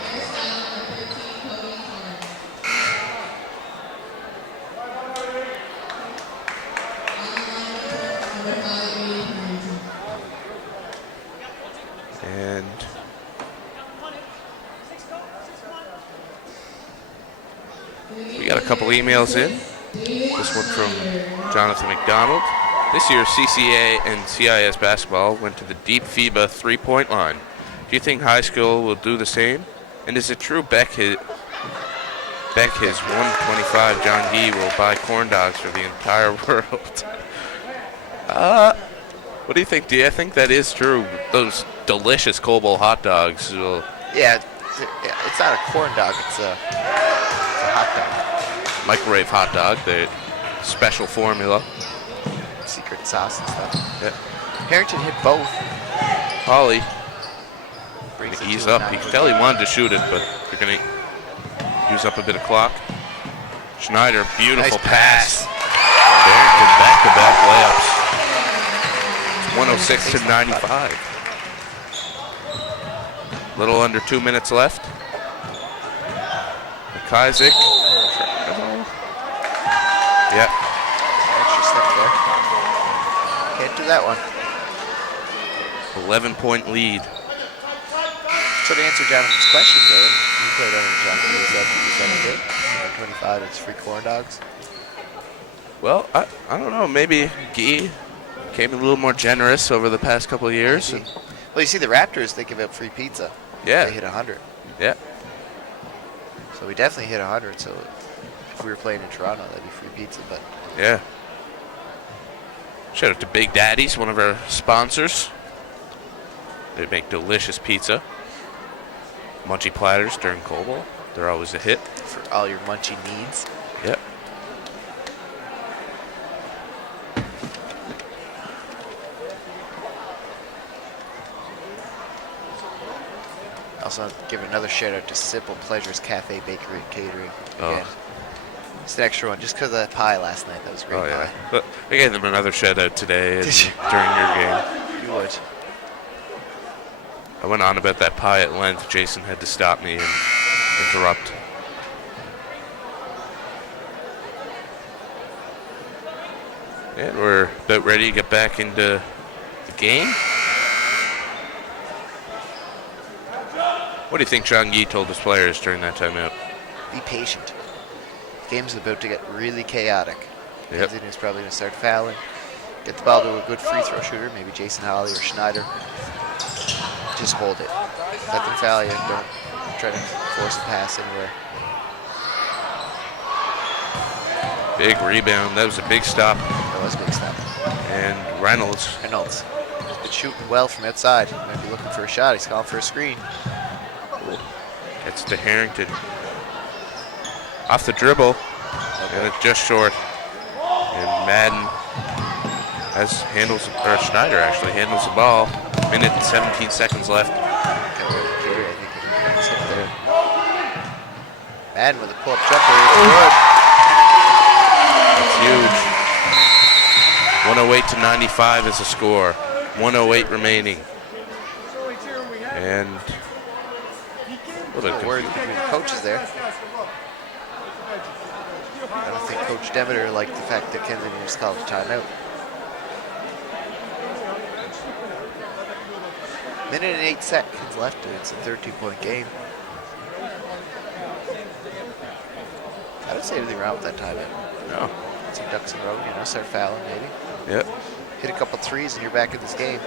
And we got a couple emails in. This one from Jonathan McDonald. This year, CCA and CIS basketball went to the deep FIBA three-point line. Do you think high school will do the same? And is it true Beck his 125 John Gee will buy corn dogs for the entire world? What do you think? Do you think that is true? Those delicious Cold hot dogs will... Yeah, it's not a corn dog, it's a hot dog. Microwave hot dog, the special formula. Secret sauce and stuff. Yeah. Harrington hit both. Holly Brings it ease to a up. You can tell he wanted to shoot it, but you're going to use up a bit of clock. Schneider, beautiful Nice pass. Harrington back-to-back layups. It's 106 to 95. Little under 2 minutes left. McIsaac. Yeah. Extra step there. Can't do that one. 11-point lead. So to answer Jonathan's question, though, you played under John Gee, is that okay? 25, it's free corn dogs. Well, I don't know. Maybe Gee came a little more generous over the past couple of years. Well, you see the Raptors, they give out free pizza. Yeah. They hit 100. Yeah. So we definitely hit 100. So if we were playing in Toronto, that'd be free pizza. But Yeah. Shout out to Big Daddy's, one of our sponsors. They make delicious pizza. Munchie platters during Cold Ball. They're always a hit. for all your munchie needs. Yep. Also, give another shout out to Simple Pleasures Cafe, Bakery, and Catering. Again, it's an extra one just because of that pie last night. That was a great Oh, yeah. pie. But I gave them another shout out today and Did you? during your game. You would. I went on about that pie at length. Jason had to stop me and interrupt. And we're about ready to get back into the game. What do you think John Gee told his players during that timeout? Be patient. The game's about to get really chaotic. Yep. Kensington is probably going to start fouling. Get the ball to a good free throw shooter, maybe Jason Holly or Schneider. Just hold it. Let them foul you. Don't try to force a pass anywhere. Big rebound. That was a big stop. That was a big stop. And Reynolds. Reynolds has been shooting well from outside. He might be looking for a shot. He's calling for a screen. Gets to Harrington. Off the dribble. And it's just short. And Madden Schneider actually handles the ball. Minute and 17 seconds left. Carey, I think, is hit there. Madden with a pull-up jumper. It's good. That's huge. 108 to 95 is the score. 108 remaining. And A little word between the coaches there. I don't think Coach Demeter liked the fact that Kensington just called a timeout. Minute and 8 seconds left. It's a 13-point game. I don't see anything wrong with that timeout. no. Some ducks in a row, start fouling maybe. Yep. Hit a couple threes and you're back in this game.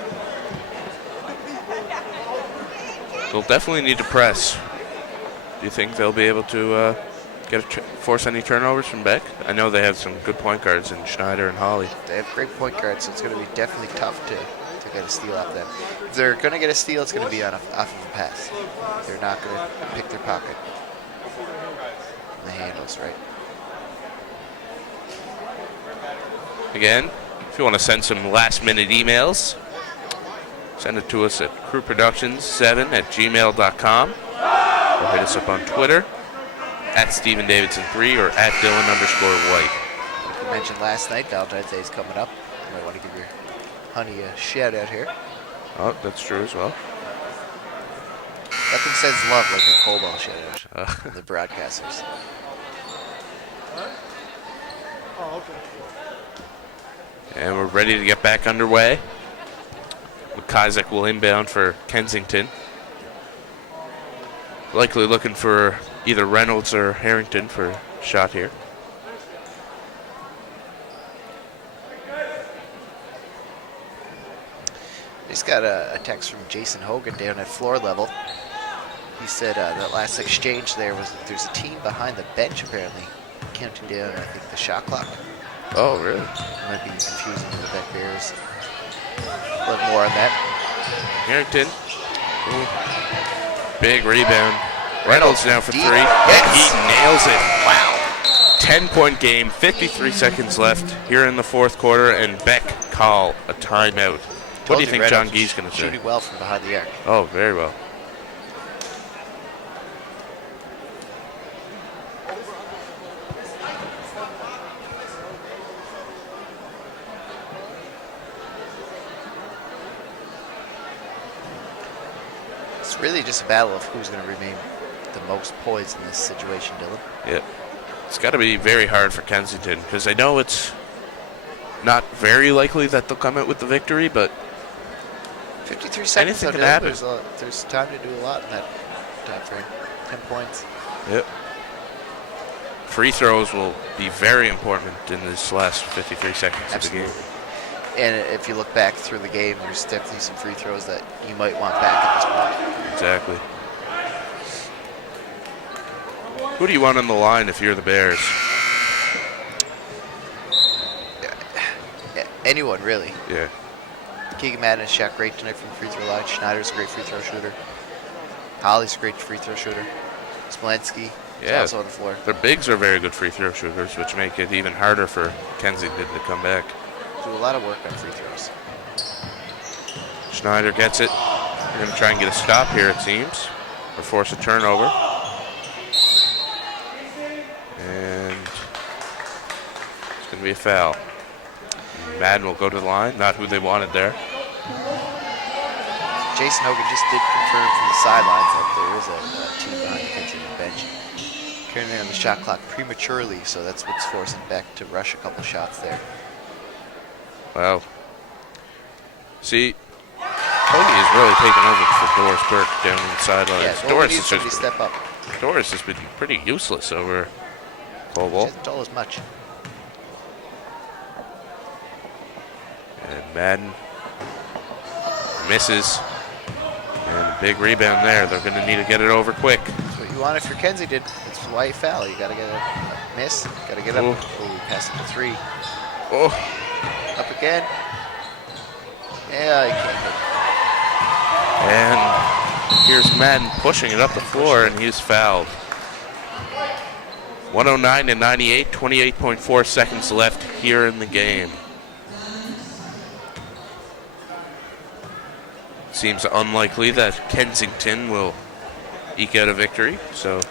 They'll definitely need to press. Do you think they'll be able to force any turnovers from Beck? I know they have some good point guards in Schneider and Holly. They have great point guards, so it's going to be definitely tough to get a steal off them. If they're going to get a steal, it's going to be off of a pass. They're not going to pick their pocket. And the handles, right? Again, if you want to send some last-minute emails, send it to us at crewproductions7@gmail.com or hit us up on Twitter at StephenDavidson3 or at Dylan_White. Like we mentioned last night, Valentine's Day is coming up. You might want to give your honey a shout out here. Oh, that's true as well. Nothing says love like a Cobalt shout out from the broadcasters. Oh, okay. And we're ready to get back underway. Kazak will inbound for Kensington. Likely looking for either Reynolds or Harrington for a shot here. Just got a text from Jason Hogan down at floor level. He said that last exchange there was that there's a team behind the bench apparently counting down, I think, the shot clock. Oh, really? Might be confusing to the Beck Bears. A little more on that. Harrington. Ooh. Big rebound. Reynolds now for deep. three. Yes. He nails it. Wow. 10-point game, 53 seconds left here in the fourth quarter, and Beck call a timeout. What do you think John Gee's going to say? Shooting well from behind the arc. Oh, very well. It's really just a battle of who's going to remain the most poised in this situation, Dylan. Yeah. It's got to be very hard for Kensington because I know it's not very likely that they'll come out with the victory, but 53 seconds. anything can happen. There's time to do a lot in that time frame. 10 points. Yep. Free throws will be very important in this last 53 seconds Absolutely. of the game. And if you look back through the game, there's definitely some free throws that you might want back at this point. Exactly. Who do you want on the line if you're the Bears? Anyone, really. Yeah. Keegan Madden shot great tonight from the free throw line. Schneider's a great free throw shooter. Holly's a great free throw shooter. Smolensky is also on the floor. Their bigs are very good free throw shooters, which make it even harder for Kensington to come back. Do a lot of work on free throws. Schneider gets it. They're going to try and get a stop here, it seems, or force a turnover. And it's going to be a foul. Madden will go to the line, not who they wanted there. Jason Hogan just did confirm from the sidelines that there is a team behind the Kensington bench. Currently on the shot clock prematurely, so that's what's forcing Beck to rush a couple shots there. Wow. See, Hoagie is really taking over for Doris Burke down on the sidelines. Yeah, well, Doris we need is somebody to step up. Doris has been pretty useless over She Cobalt. hasn't told us much. And Madden misses. And a big rebound there. They're going to need to get it over quick. That's what you want if you're Kensington. That's why you foul. You got to get a miss. Got to get up. Ooh. Oh, pass it to three. Oh, Up again. Yeah, he can't hit. and here's Madden pushing it up the floor, and he's fouled. 109-98, 28.4 seconds left here in the game. Seems unlikely that Kensington will eke out a victory, so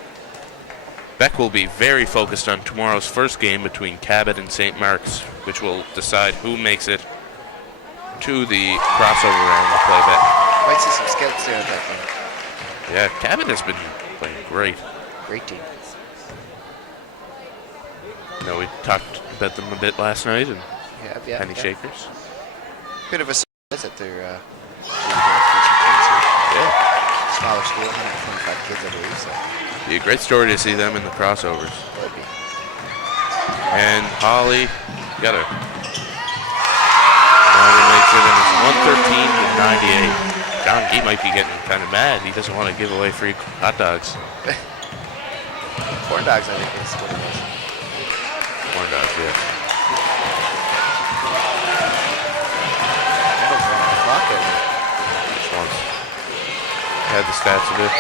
Beck will be very focused on tomorrow's first game between Cabot and St. Mark's, which will decide who makes it to the crossover round to play Beck. Might see some scouts there at that game. Yeah, Cabot has been playing great. Great team. You know, we talked about them a bit last night, and Yeah. Penny Shakers. Bit of a surprise that they're teaching kids here. Yeah, Smaller school, 125 kids, I believe. So be a great story to see them in the crossovers. would be. And Holly got a. Holly makes it, and it's 113-98. John Gee might be getting kind of mad. He doesn't want to give away free hot dogs. Corn dogs, I think is what it is. Corn dogs, yes. Randall's running the clock at me. Just once. Had the stats a bit.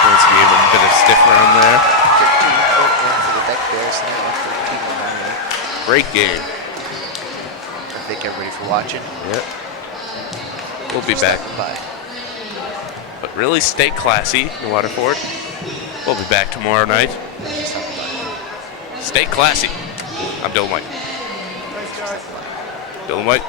Points to be even a bit of stiff around there. 13-point win for the Beck Bears now, 13-9. Great game. I thank everybody for watching. Yep. We'll be back. Bye. But really stay classy in Waterford. We'll be back tomorrow night. Stay classy. I'm Dylan White. Thanks, guys. Dylan White.